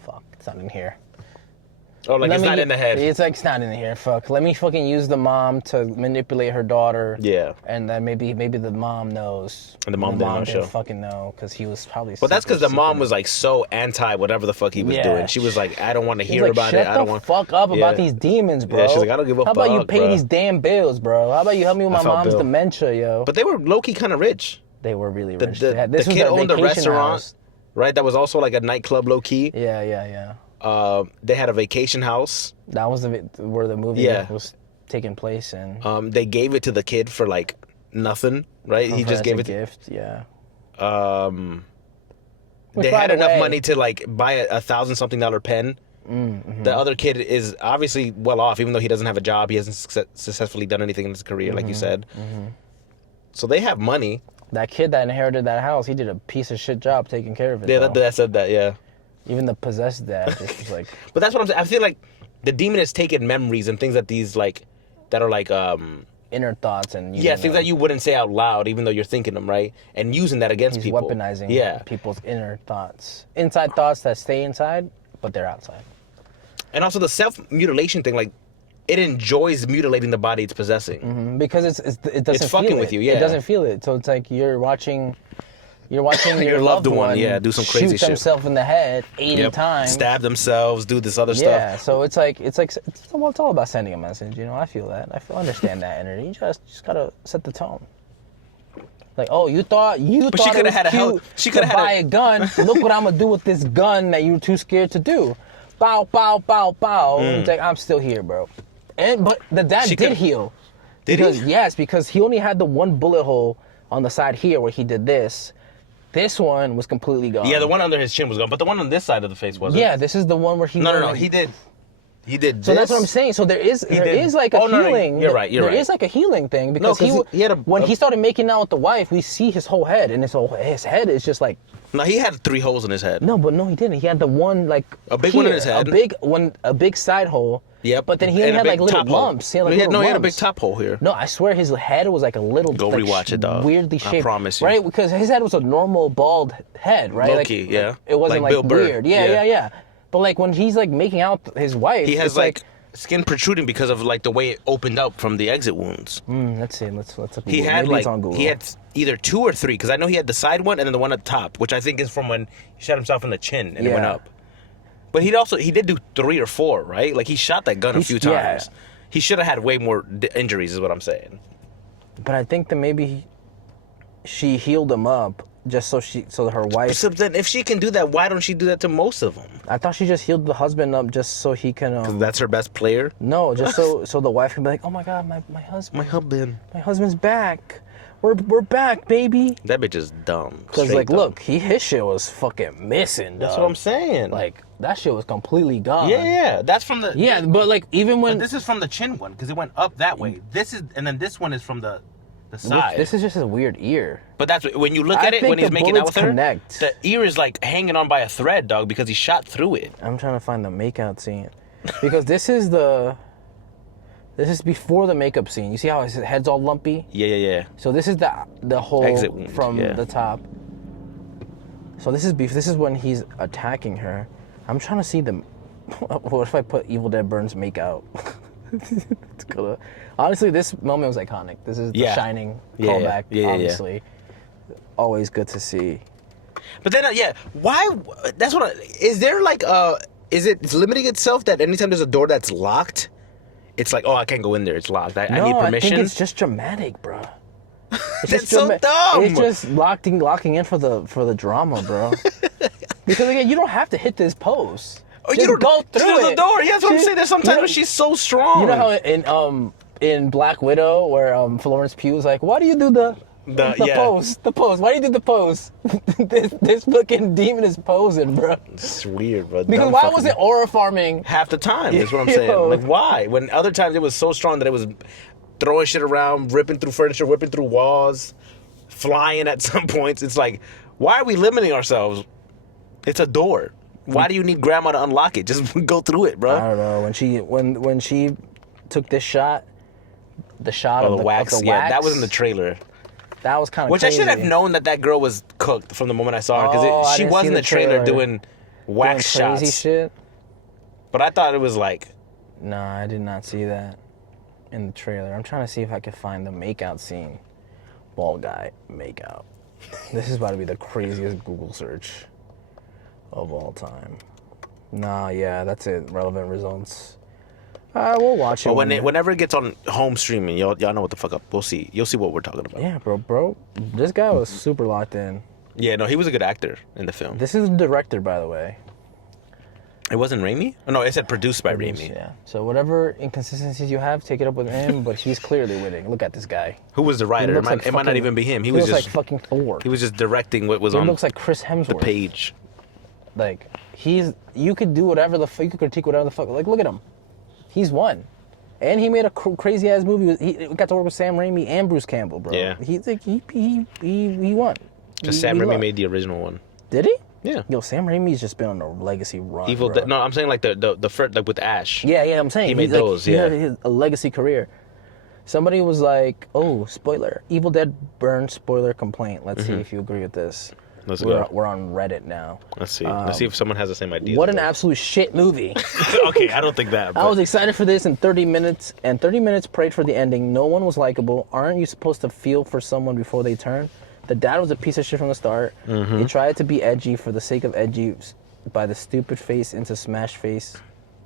fuck, it's not in here. Oh, like it's not in the head. It's like, it's not in here, fuck. Let me fucking use the mom to manipulate her daughter. Yeah. And then maybe the mom knows. And the mom didn't fucking know, because he was probably... But that's because the mom was, like, so anti whatever the fuck he was doing. She was like, I don't want to hear about it. I don't want... Shut the fuck up about these demons, bro. Yeah, she's like, I don't give a fuck, How about you pay these damn bills, bro? How about you help me with my mom's dementia, yo? But they were low-key kind of rich. They were really rich. The kid owned a restaurant, right? That was also, like, a nightclub low-key. Yeah. They had a vacation house. That was where the movie was taking place, and they gave it to the kid for like nothing, right? He just gave it a gift. Yeah. They had enough money to like buy a $1,000-something pen. Mm-hmm. The other kid is obviously well off, even though he doesn't have a job. He hasn't successfully done anything in his career, like you said. Mm-hmm. So they have money. That kid that inherited that house, he did a piece of shit job taking care of it. Yeah, that said that. Yeah. Even the possessed dad just was like... But that's what I'm saying. I feel like the demon has taken memories and things that are like... inner thoughts and... things that you wouldn't say out loud, even though you're thinking them, right? And using that against people. He's weaponizing people's inner thoughts. Inside thoughts that stay inside, but they're outside. And also the self-mutilation thing, like, it enjoys mutilating the body it's possessing. Mm-hmm. Because it doesn't feel it. It's fucking with you, yeah. It doesn't feel it. So it's like you're watching your loved one do some crazy shoot themselves in the head 80 times, stab themselves, do this other stuff. Yeah, so it's all about sending a message. I feel that. Understand that energy. You just gotta set the tone. Like, oh, you thought but she could have had she could buy a gun. Look what I'm gonna do with this gun that you were too scared to do. Bow, bow, bow, bow. It's like, I'm still here, bro. But the dad did heal. Did he? Yes, because he only had the one bullet hole on the side here where he did this. This one was completely gone. Yeah, the one under his chin was gone, but the one on this side of the face wasn't. Yeah, this is the one where he... No, he did this. So that's what I'm saying. So there is like a healing... No, you're right. There is like a healing thing, because when he started making out with the wife, we see his whole head, and his head is just like... No, he had 3 holes in his head. No, he didn't. He had the one, like... A big one in his head. A big side hole. Yep. But then he had like little lumps. He had a big top hole here. No, I swear his head was like a little... Go rewatch it, dog. Weirdly shaped. I promise you. Right? Because his head was a normal bald head, right? Low-key, yeah. It wasn't like Bill Burr. weird. Yeah. But like when he's like making out his wife... He has like skin protruding because of like the way it opened up from the exit wounds. Let's see. Let's look. He had he had either 2 or 3, because I know he had the side one and then the one at the top, which I think is from when he shot himself in the chin and it went up. But he did do 3 or 4, right? Like he shot that gun a few times. Yeah. He should have had way more injuries, is what I'm saying. But I think that maybe she healed him up just so her wife... So then if she can do that, why don't she do that to most of them? I thought she just healed the husband up just so he can... Because that's her best player? No, just so the wife can be like, oh my God, my husband. My husband's back. We're back, baby. That bitch is dumb. Because, like, look, his shit was fucking missing, dog. That's what I'm saying. Like, that shit was completely gone. Yeah. That's from the... Yeah, but, like, even when... But this is from the chin one, because it went up that way. And then this one is from the side. This is just a weird ear. But that's... When you look at it, when he's making out with her, the ear is, like, hanging on by a thread, dog, because he shot through it. I'm trying to find the makeout scene. Because this is before the makeup scene. You see how his head's all lumpy? Yeah. So this is the hole exit wound, from the top. So this is when he's attacking her. I'm trying to see the... What if I put Evil Dead Burns makeout? It's gonna... Honestly, this moment was iconic. This is the Shining callback, obviously. Always good to see. But then, why... That's what... Is there like a... is it limiting itself that anytime there's a door that's locked, it's like, oh, I can't go in there. It's locked. I need permission. I think it's just dramatic, bro. That's so dumb. It's just locking in for the drama, bro. Because again, you don't have to hit this pose. Oh, you don't go through the door. Yeah, that's what I'm saying. There's sometimes when she's so strong. You know how in Black Widow, where Florence Pugh is like, why do you do the pose? The pose. Why do you do the pose? this fucking demon is posing, bro. It's weird, bro. Because why was it aura farming half the time? Is what I'm saying. Like, why? When other times it was so strong that it was throwing shit around, ripping through furniture, whipping through walls, flying at some points. It's like, why are we limiting ourselves? It's a door. Why do you need grandma to unlock it? Just go through it, bro. I don't know. When she took this shot, the wax. Yeah, that was in the trailer. That was kind of Which crazy. I should have known that girl was cooked from the moment I saw her, because she was in the trailer doing wax shots. Crazy shit. But I thought it was like... Nah, I did not see that in the trailer. I'm trying to see if I can find the makeout scene. Bald guy makeout. This is about to be the craziest Google search of all time. Nah, yeah, that's it. Relevant results. We'll watch it. But whenever it gets on home streaming, y'all know what the fuck up. We'll see. You'll see what we're talking about. Yeah, bro. This guy was super locked in. Yeah, no, he was a good actor in the film. This is the director, by the way. It wasn't Raimi? Oh, no, it said produced by Raimi. Yeah. So whatever inconsistencies you have, take it up with him. But he's clearly winning. Look at this guy. Who was the writer? It might not even be him. He was looks just like fucking Thor. He was just directing what was on. He looks like Chris Hemsworth. The page. Like you could do whatever you could critique whatever the fuck. Like, look at him. He's won. And he made a crazy ass movie. He got to work with Sam Raimi and Bruce Campbell, bro. Yeah. He's like he won. Because Sam Raimi made the original one. Did he? Yeah. Yo, Sam Raimi's just been on a legacy run. Evil Dead. No, I'm saying like the first, like with Ash. Yeah, I'm saying he made those. He had a legacy career. Somebody was like, "Oh, spoiler! Evil Dead burned." Spoiler complaint. Let's see if you agree with this. We're on Reddit now. Let's see. Let's see if someone has the same idea. What an absolute shit movie. Okay, I don't think that. But... I was excited for this in 30 minutes, and 30 minutes prayed for the ending. No one was likable. Aren't you supposed to feel for someone before they turn? The dad was a piece of shit from the start. He tried to be edgy for the sake of edgy by the stupid face into smashed face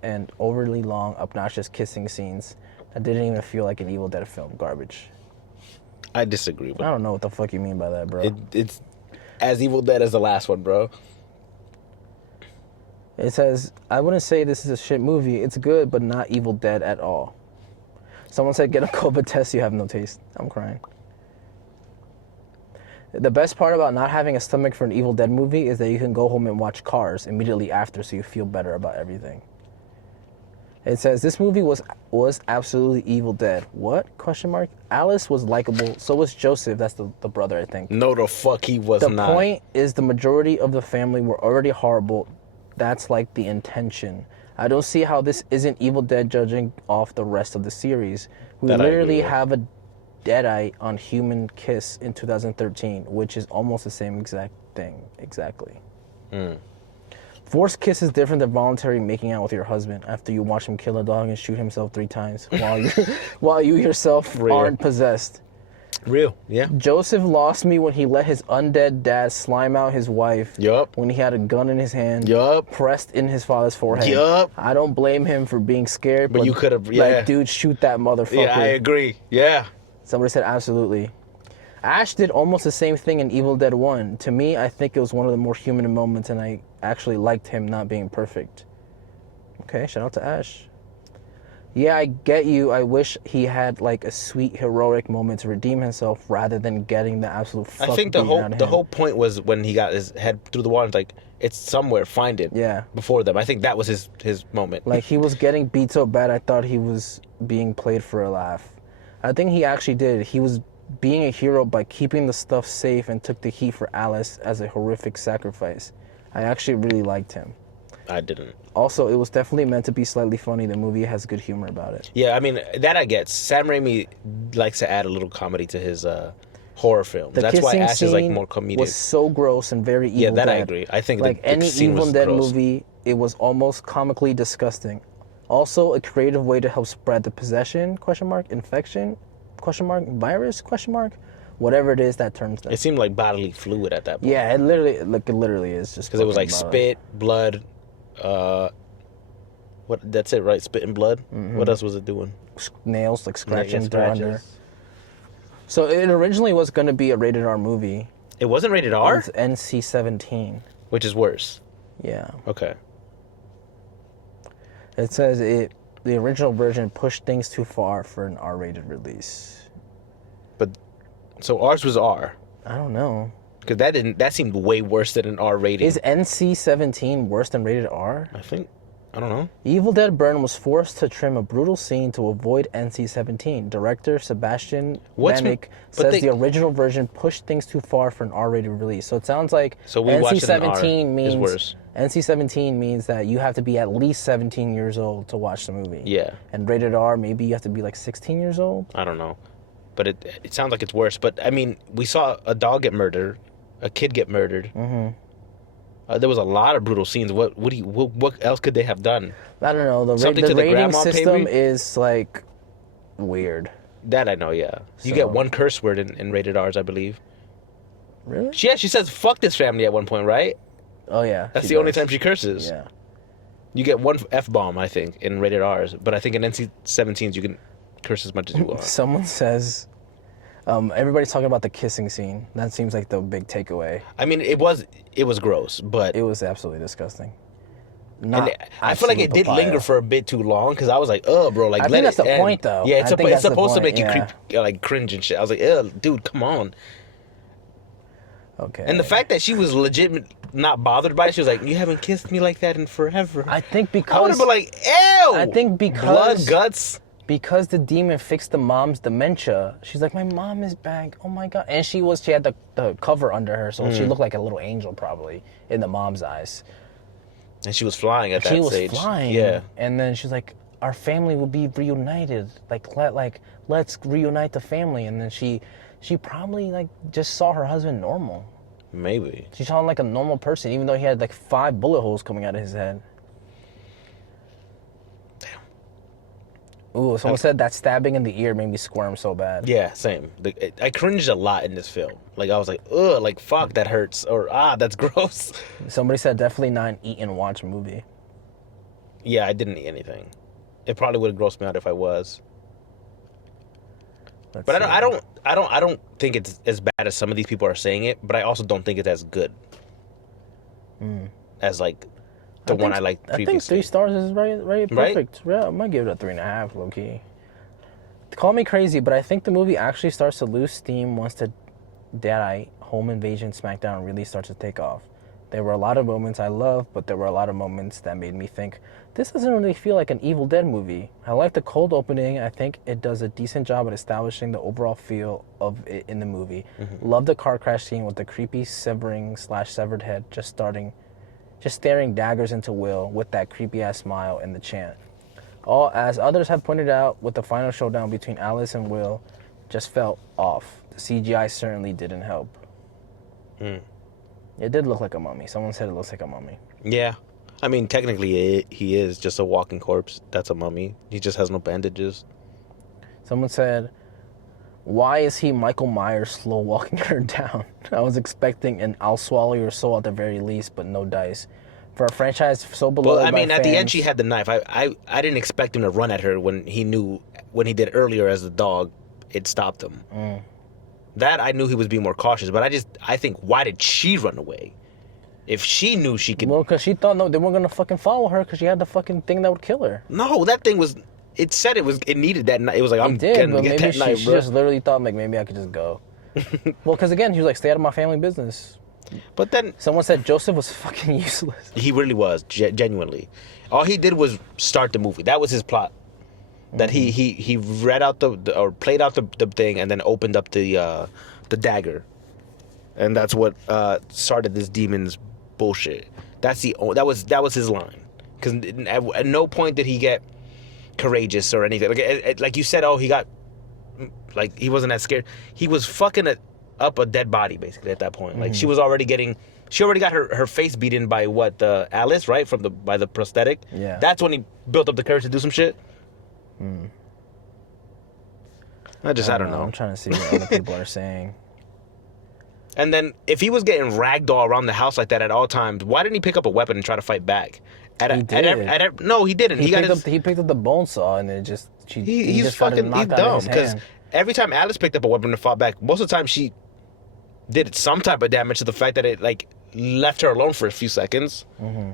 and overly long, obnoxious kissing scenes that didn't even feel like an Evil Dead film. Garbage. I disagree with I don't know what the fuck you mean by that, bro. It's as Evil Dead as the last one, bro. It says, I wouldn't say this is a shit movie. It's good, but not Evil Dead at all. Someone said, get a COVID test, you have no taste. I'm crying. The best part about not having a stomach for an Evil Dead movie is that you can go home and watch Cars immediately after, so you feel better about everything. It says, this movie was absolutely Evil Dead. What? Question mark. Alice was likable. So was Joseph. That's the brother, I think. No, the fuck he was not. The point is the majority of the family were already horrible. That's like the intention. I don't see how this isn't Evil Dead judging off the rest of the series. We literally have a Deadite on Human Kiss in 2013, which is almost the same exact thing. Exactly. Forced kiss is different than voluntary making out with your husband after you watch him kill a dog and shoot himself 3 times while you yourself aren't possessed. Real, yeah. Joseph lost me when he let his undead dad slime out his wife. Yup. When he had a gun in his hand. Yup. Pressed in his father's forehead. Yup. I don't blame him for being scared. But you could have, yeah. Like, dude, shoot that motherfucker. Yeah, I agree. Yeah. Somebody said absolutely. Ash did almost the same thing in Evil Dead 1. To me, I think it was one of the more human moments, and I actually liked him not being perfect. Okay, shout out to Ash. Yeah, I get you. I wish he had like a sweet heroic moment to redeem himself rather than getting the absolute fuck. I think the whole point was when he got his head through the wall. It's like, it's somewhere. Find it. Yeah. Before them, I think that was his moment. Like, he was getting beat so bad, I thought he was being played for a laugh. I think he actually did. He was being a hero by keeping the stuff safe and took the heat for Alice as a horrific sacrifice. I actually really liked him. I didn't. Also, it was definitely meant to be slightly funny. The movie has good humor about it. Yeah, I mean, that I get. Sam Raimi likes to add a little comedy to his horror films. That's why Ash is like more comedic. Was so gross and very Evil Yeah, that Dead. I agree. I think like any Evil Dead movie, it was almost comically disgusting. Also, a creative way to help spread the possession, infection, virus, whatever it is that turns them. It seemed like bodily fluid at that point. Yeah, it literally is just because it was like spit, blood, What? That's it, right? Spitting blood. What else was it doing? Nails, like scratching through under. So it originally was going to be a rated R movie. It wasn't rated R? It's NC-17. Which is worse. Yeah. Okay. It says the original version pushed things too far for an R-rated release. But so ours was R. I don't know. Because that seemed way worse than an R rating. Is NC-17 worse than rated R? I don't know. Evil Dead Burn was forced to trim a brutal scene to avoid NC-17. Director Sebastian Vanek says the original version pushed things too far for an R-rated release. So it sounds like NC-17 means worse. NC-17 means that you have to be at least 17 years old to watch the movie. Yeah. And rated R, maybe you have to be like 16 years old. I don't know, but it sounds like it's worse. But I mean, we saw a dog get murdered, a kid get murdered. Mm-hmm. There was a lot of brutal scenes. What else could they have done? I don't know. The rating system is like weird. That I know, yeah. You get one curse word in rated R's, I believe. Really? Yeah, she says "fuck this family" at one point, right? Oh yeah. That's the only time she curses. Yeah. You get one F-bomb, I think, in rated R's, but I think in NC-17s you can curse as much as you want. Someone says. Everybody's talking about the kissing scene. That seems like the big takeaway. I mean, it was gross, but it was absolutely disgusting. I feel like it did linger for a bit too long because I was like, "Oh, bro, like I think that's the point, though. Yeah, it's supposed to make you like cringe and shit. I was like, "Oh, dude, come on." Okay. And the fact that she was legit not bothered by it, she was like, "You haven't kissed me like that in forever." I think because I would have been like, "Ew." I think because blood, guts. Because the demon fixed the mom's dementia, she's like, my mom is back. Oh my god! And she had the cover under her, so she looked like a little angel probably in the mom's eyes. And she was flying at that stage. She was flying. Yeah. And then she's like, our family will be reunited. Let's reunite the family. And then she probably like just saw her husband normal. Maybe. She saw him like a normal person, even though he had like 5 bullet holes coming out of his head. Ooh, someone said that stabbing in the ear made me squirm so bad. Yeah, same. I cringed a lot in this film. Like, I was like, ugh, like, fuck, that hurts. Or, that's gross. Somebody said definitely not an eat and watch movie. Yeah, I didn't eat anything. It probably would have grossed me out if I was. But I don't think it's as bad as some of these people are saying it, but I also don't think it's as good as, like, the one I liked previously. I think 3 stars is right perfect. Right? Yeah, I might give it a 3.5, low key. Call me crazy, but I think the movie actually starts to lose steam once the Deadite home invasion SmackDown really starts to take off. There were a lot of moments I loved, but there were a lot of moments that made me think, this doesn't really feel like an Evil Dead movie. I like the cold opening. I think it does a decent job at establishing the overall feel of it in the movie. Mm-hmm. Love the car crash scene with the creepy severed head just staring daggers into Will with that creepy-ass smile and the chant. As others have pointed out, with the final showdown between Alice and Will just felt off. The CGI certainly didn't help. It did look like a mummy. Someone said it looks like a mummy. Yeah. I mean, technically, he is just a walking corpse. That's a mummy. He just has no bandages. Someone said, why is he Michael Myers slow walking her down? I was expecting an I'll swallow your soul at the very least, but no dice. For a franchise so beloved by fans... at the end she had the knife. I didn't expect him to run at her when he did earlier as the dog, it stopped him. That I knew he was being more cautious, but I think, why did she run away? If she knew she could... Well, because she thought they weren't going to fucking follow her because she had the fucking thing that would kill her. No, that thing was... It said it needed that knife. It was like, I'm getting that knife, she bro. Just literally thought, like, maybe I could just go. Well, because again, he was like, stay out of my family business. But then... Someone said Joseph was fucking useless. He really was, genuinely. All he did was start the movie. That was his plot. That he read out or played out the thing and then opened up the dagger. And that's what started this demon's bullshit. That was his line. Because at no point did he get courageous or anything. Like you said, he got, like, he wasn't that scared. He was fucking up a dead body basically at that point. Like, she already got her face beaten by Alice, right, by the prosthetic. Yeah, that's when he built up the courage to do some shit. I don't know. I'm trying to see what other people are saying. And then if he was getting ragdoll around the house like that at all times, why didn't he pick up a weapon and try to fight back? No, he didn't. He picked up the bone saw and it just he's dumb because every time Alice picked up a weapon and fought back, most of the time she did some type of damage to the fact that it like left her alone for a few seconds. Mm-hmm.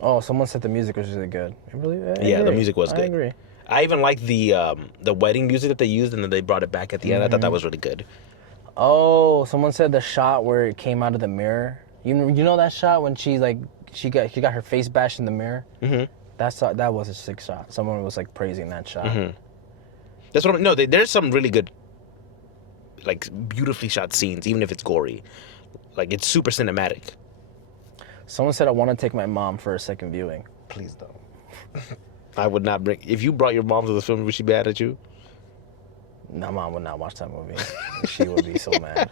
Oh, someone said the music was really good. The music was good. I agree. I even liked the wedding music that they used, and then they brought it back at the end. I thought that was really good. Oh, someone said the shot where it came out of the mirror. You know that shot when she got her face bashed in the mirror. Mm-hmm. That was a sick shot. Someone was like praising that shot. Mm-hmm. That's what no. There's some really good, like beautifully shot scenes, even if it's gory. Like it's super cinematic. Someone said I want to take my mom for a second viewing. Please don't. I would not bring. If you brought your mom to the film, would she be mad at you? My mom would not watch that movie. She would be so mad.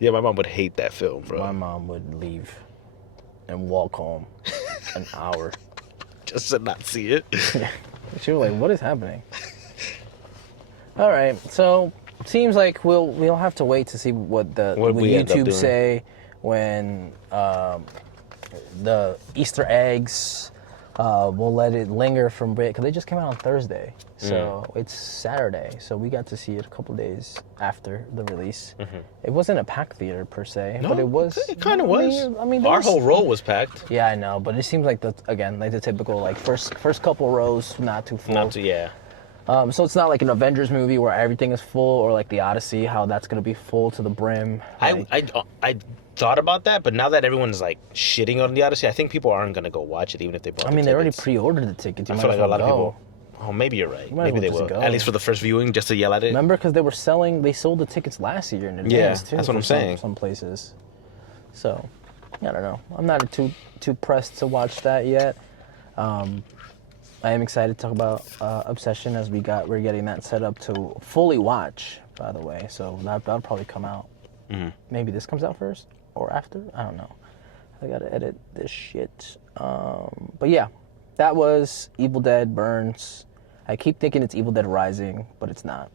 Yeah, my mom would hate that film, bro. My mom would leave and walk home an hour. Just to not see it. She was like, what is happening? All right, so seems like we'll have to wait to see what YouTube say when the Easter eggs. We'll let it linger from break because they just came out on Thursday, so it's Saturday. So we got to see it a couple days after the release. Mm-hmm. It wasn't a packed theater per se, but it was. It kind of was. I mean, our whole row was packed. Yeah, I know, but it seems like the typical like first couple rows not too full. So it's not like an Avengers movie where everything is full, or like the Odyssey, how that's gonna be full to the brim. I thought about that, but now that everyone's like shitting on the Odyssey, I think people aren't gonna go watch it even if they bought. They already pre-ordered the tickets. I feel like a lot of people. Oh, maybe you're right. Maybe they will. At least for the first viewing, just to yell at it. Remember, because they sold the tickets last year in advance too. That's what I'm saying. Some places. So, I don't know. I'm not too pressed to watch that yet. I am excited to talk about Obsession as we're getting that set up to fully watch. By the way, so that'll probably come out. Mm-hmm. Maybe this comes out first or after. I don't know. I gotta edit this shit. But yeah, that was Evil Dead Burns. I keep thinking it's Evil Dead Rising, but it's not.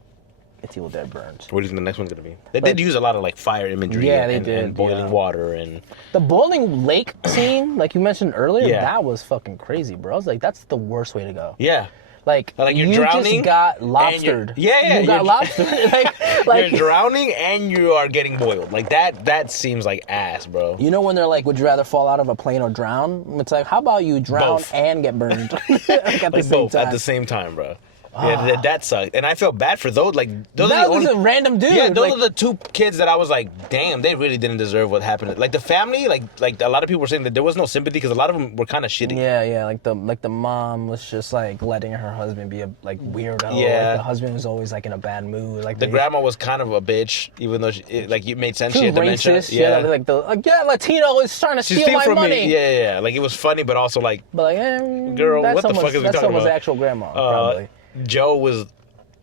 It's Evil Dead Burns. What do you think the next one's gonna be? They did use a lot of like fire imagery. And boiling water and the boiling lake scene, like you mentioned earlier. Yeah. That was fucking crazy, bro. I was like, that's the worst way to go. Yeah. Like you're drowning, just got lobstered. You got lobstered. like you're drowning and you are getting boiled. Like that seems like ass, bro. You know when they're like, would you rather fall out of a plane or drown? It's like, how about you drown both. And get burned at the same time, bro. Yeah, that sucked, and I felt bad for those. Like those was a random dude. Yeah, those are the two kids that I was like, damn, they really didn't deserve what happened. Like the family, like a lot of people were saying that there was no sympathy because a lot of them were kind of shitty. Yeah, like the mom was just like letting her husband be a like weirdo. Yeah, like, the husband was always like in a bad mood. Like the grandma was kind of a bitch, even though it made sense. She had dementia. Yeah, like Latino is trying to steal my money. Me. Yeah, like it was funny, but also like, girl, what the fuck is we talking about? That's someone's actual grandma, probably. Joe was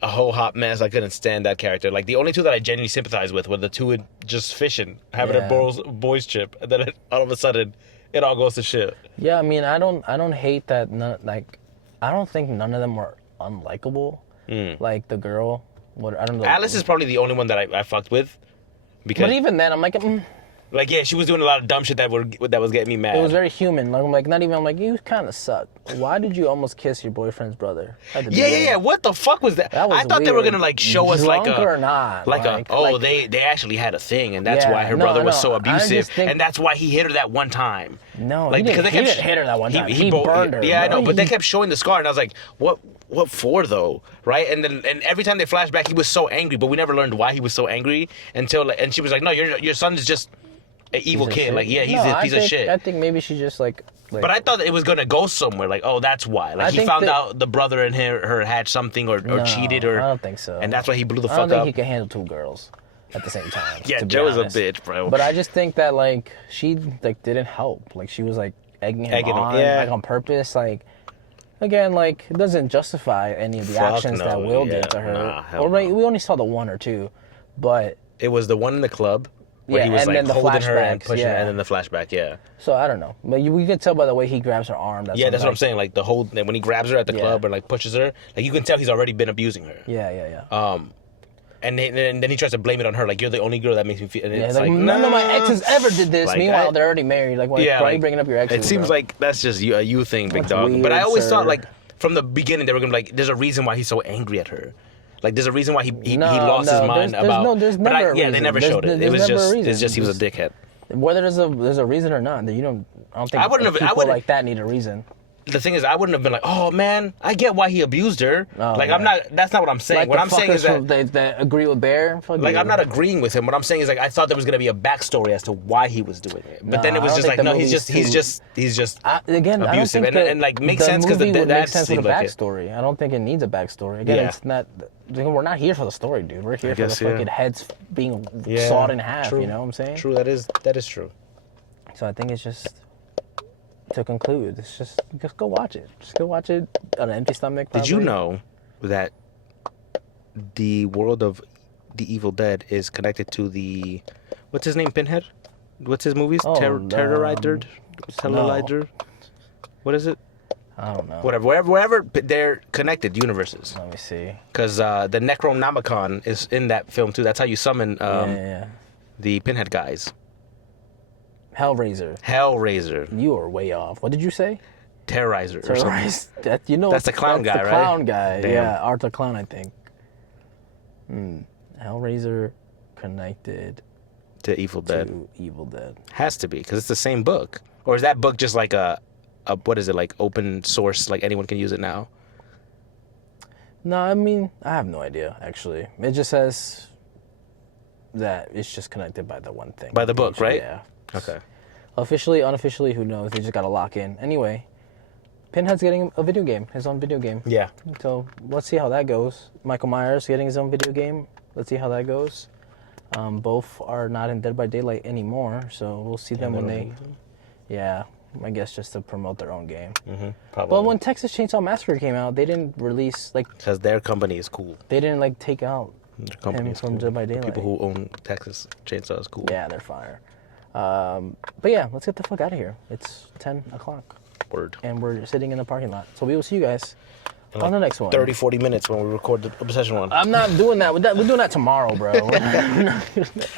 a whole hot mess. I couldn't stand that character. Like the only two that I genuinely sympathized with were the two just fishing, having a boys trip, and then all of a sudden, it all goes to shit. Yeah, I mean, I don't hate that. I don't think none of them were unlikable. Like the girl, I don't know. Alice is probably the only one that I fucked with, because. But even then, I'm like. Like, yeah, she was doing a lot of dumb shit that was getting me mad. It was very human. Like, I'm like, you kind of suck. Why did you almost kiss your boyfriend's brother? Yeah. What the fuck was that? I thought they were gonna like show us like a or not. They actually had a thing, and that's why her brother was so abusive, and that's why he hit her that one time. No, he didn't hit her that one time. He burned her. Yeah, I know, but they kept showing the scar, and I was like, what for though, right? And every time they flashed back, he was so angry, but we never learned why he was so angry until, and she was like, no, your son is just an evil kid. Like, yeah, he's a piece of shit. I think maybe she just like. But I thought it was gonna go somewhere. Like, oh, that's why. Like, he found out the brother and her had something or cheated or. I don't think so. And that's why he blew the fuck up. I don't think he can handle two girls at the same time. Yeah, Joe is a bitch, bro. But I just think that like she like didn't help. Like she was like egging him on, like on purpose. Like again, like it doesn't justify any of the actions that Will did to her. We only saw the one or two, but it was the one in the club. Where he was like holding her and pushing her, and then the flashback, So I don't know, but you can tell by the way he grabs her arm. That's what I'm saying. Like when he grabs her at the club or like pushes her, like you can tell he's already been abusing her. Yeah. And then he tries to blame it on her, like, you're the only girl that makes me feel. And it's like, none of my exes ever did this. Like, Meanwhile, they're already married. Like, why are you bringing up your exes? It seems like that's just a you thing, big dog. Weird, but I always thought, like, from the beginning, they were gonna be like, there's a reason why he's so angry at her. Like, there's a reason why he lost his mind about. There's never a reason. They never showed it. It was just he was a dickhead. Whether there's a reason or not, I don't think people like that need a reason. The thing is, I wouldn't have been like, oh man, I get why he abused her. Oh, like, yeah. that's not what I'm saying. Like what I'm saying is that agree with Bear. Like, I'm not agreeing with him. What I'm saying is, like, I thought there was gonna be a backstory as to why he was doing it, but then it was just like, no, he's just again abusive, and like makes sense because that seemed like a backstory. It. I don't think it needs a backstory. Again, it's not. We're not here for the story, dude. We're here for the fucking heads being sawed in half. True. You know what I'm saying? True. That is true. So I think it's just. To conclude, it's just go watch it. Just go watch it on an empty stomach. Probably. Did you know that the world of the Evil Dead is connected to the what's his name, Pinhead? What's his movies? Terrorizer? No. What is it? I don't know. Whatever. Wherever they're connected universes. Let me see. Because the Necronomicon is in that film too. That's how you summon the Pinhead guys. Hellraiser. You are way off. What did you say? Terrorizer. That's the clown guy, right? The clown guy. Damn. Yeah, Art the Clown, I think. Hellraiser connected to Evil Dead. Has to be because it's the same book. Or is that book just like a what is it, like open source, like anyone can use it now? No, I mean I have no idea actually. It just says that it's just connected by the one thing. By the book, right? Yeah. Okay. Officially, unofficially, who knows? They just gotta lock in. Anyway, Pinhead's getting a video game, his own video game. Yeah. So let's see how that goes. Michael Myers getting his own video game. Let's see how that goes. Both are not in Dead by Daylight anymore, so we'll see them when they. Yeah, I guess just to promote their own game. Mm-hmm. Probably. Well, when Texas Chainsaw Massacre came out, they didn't release because their company is cool. They didn't take out him from Dead by Daylight. The people who own Texas Chainsaw is cool. Yeah, they're fire. But yeah, let's get the fuck out of here. It's 10 o'clock. Word. And we're sitting in the parking lot. So we will see you guys on the next one. 30, 40 minutes when we record the Obsession one. I'm not doing that. We're doing that tomorrow, bro.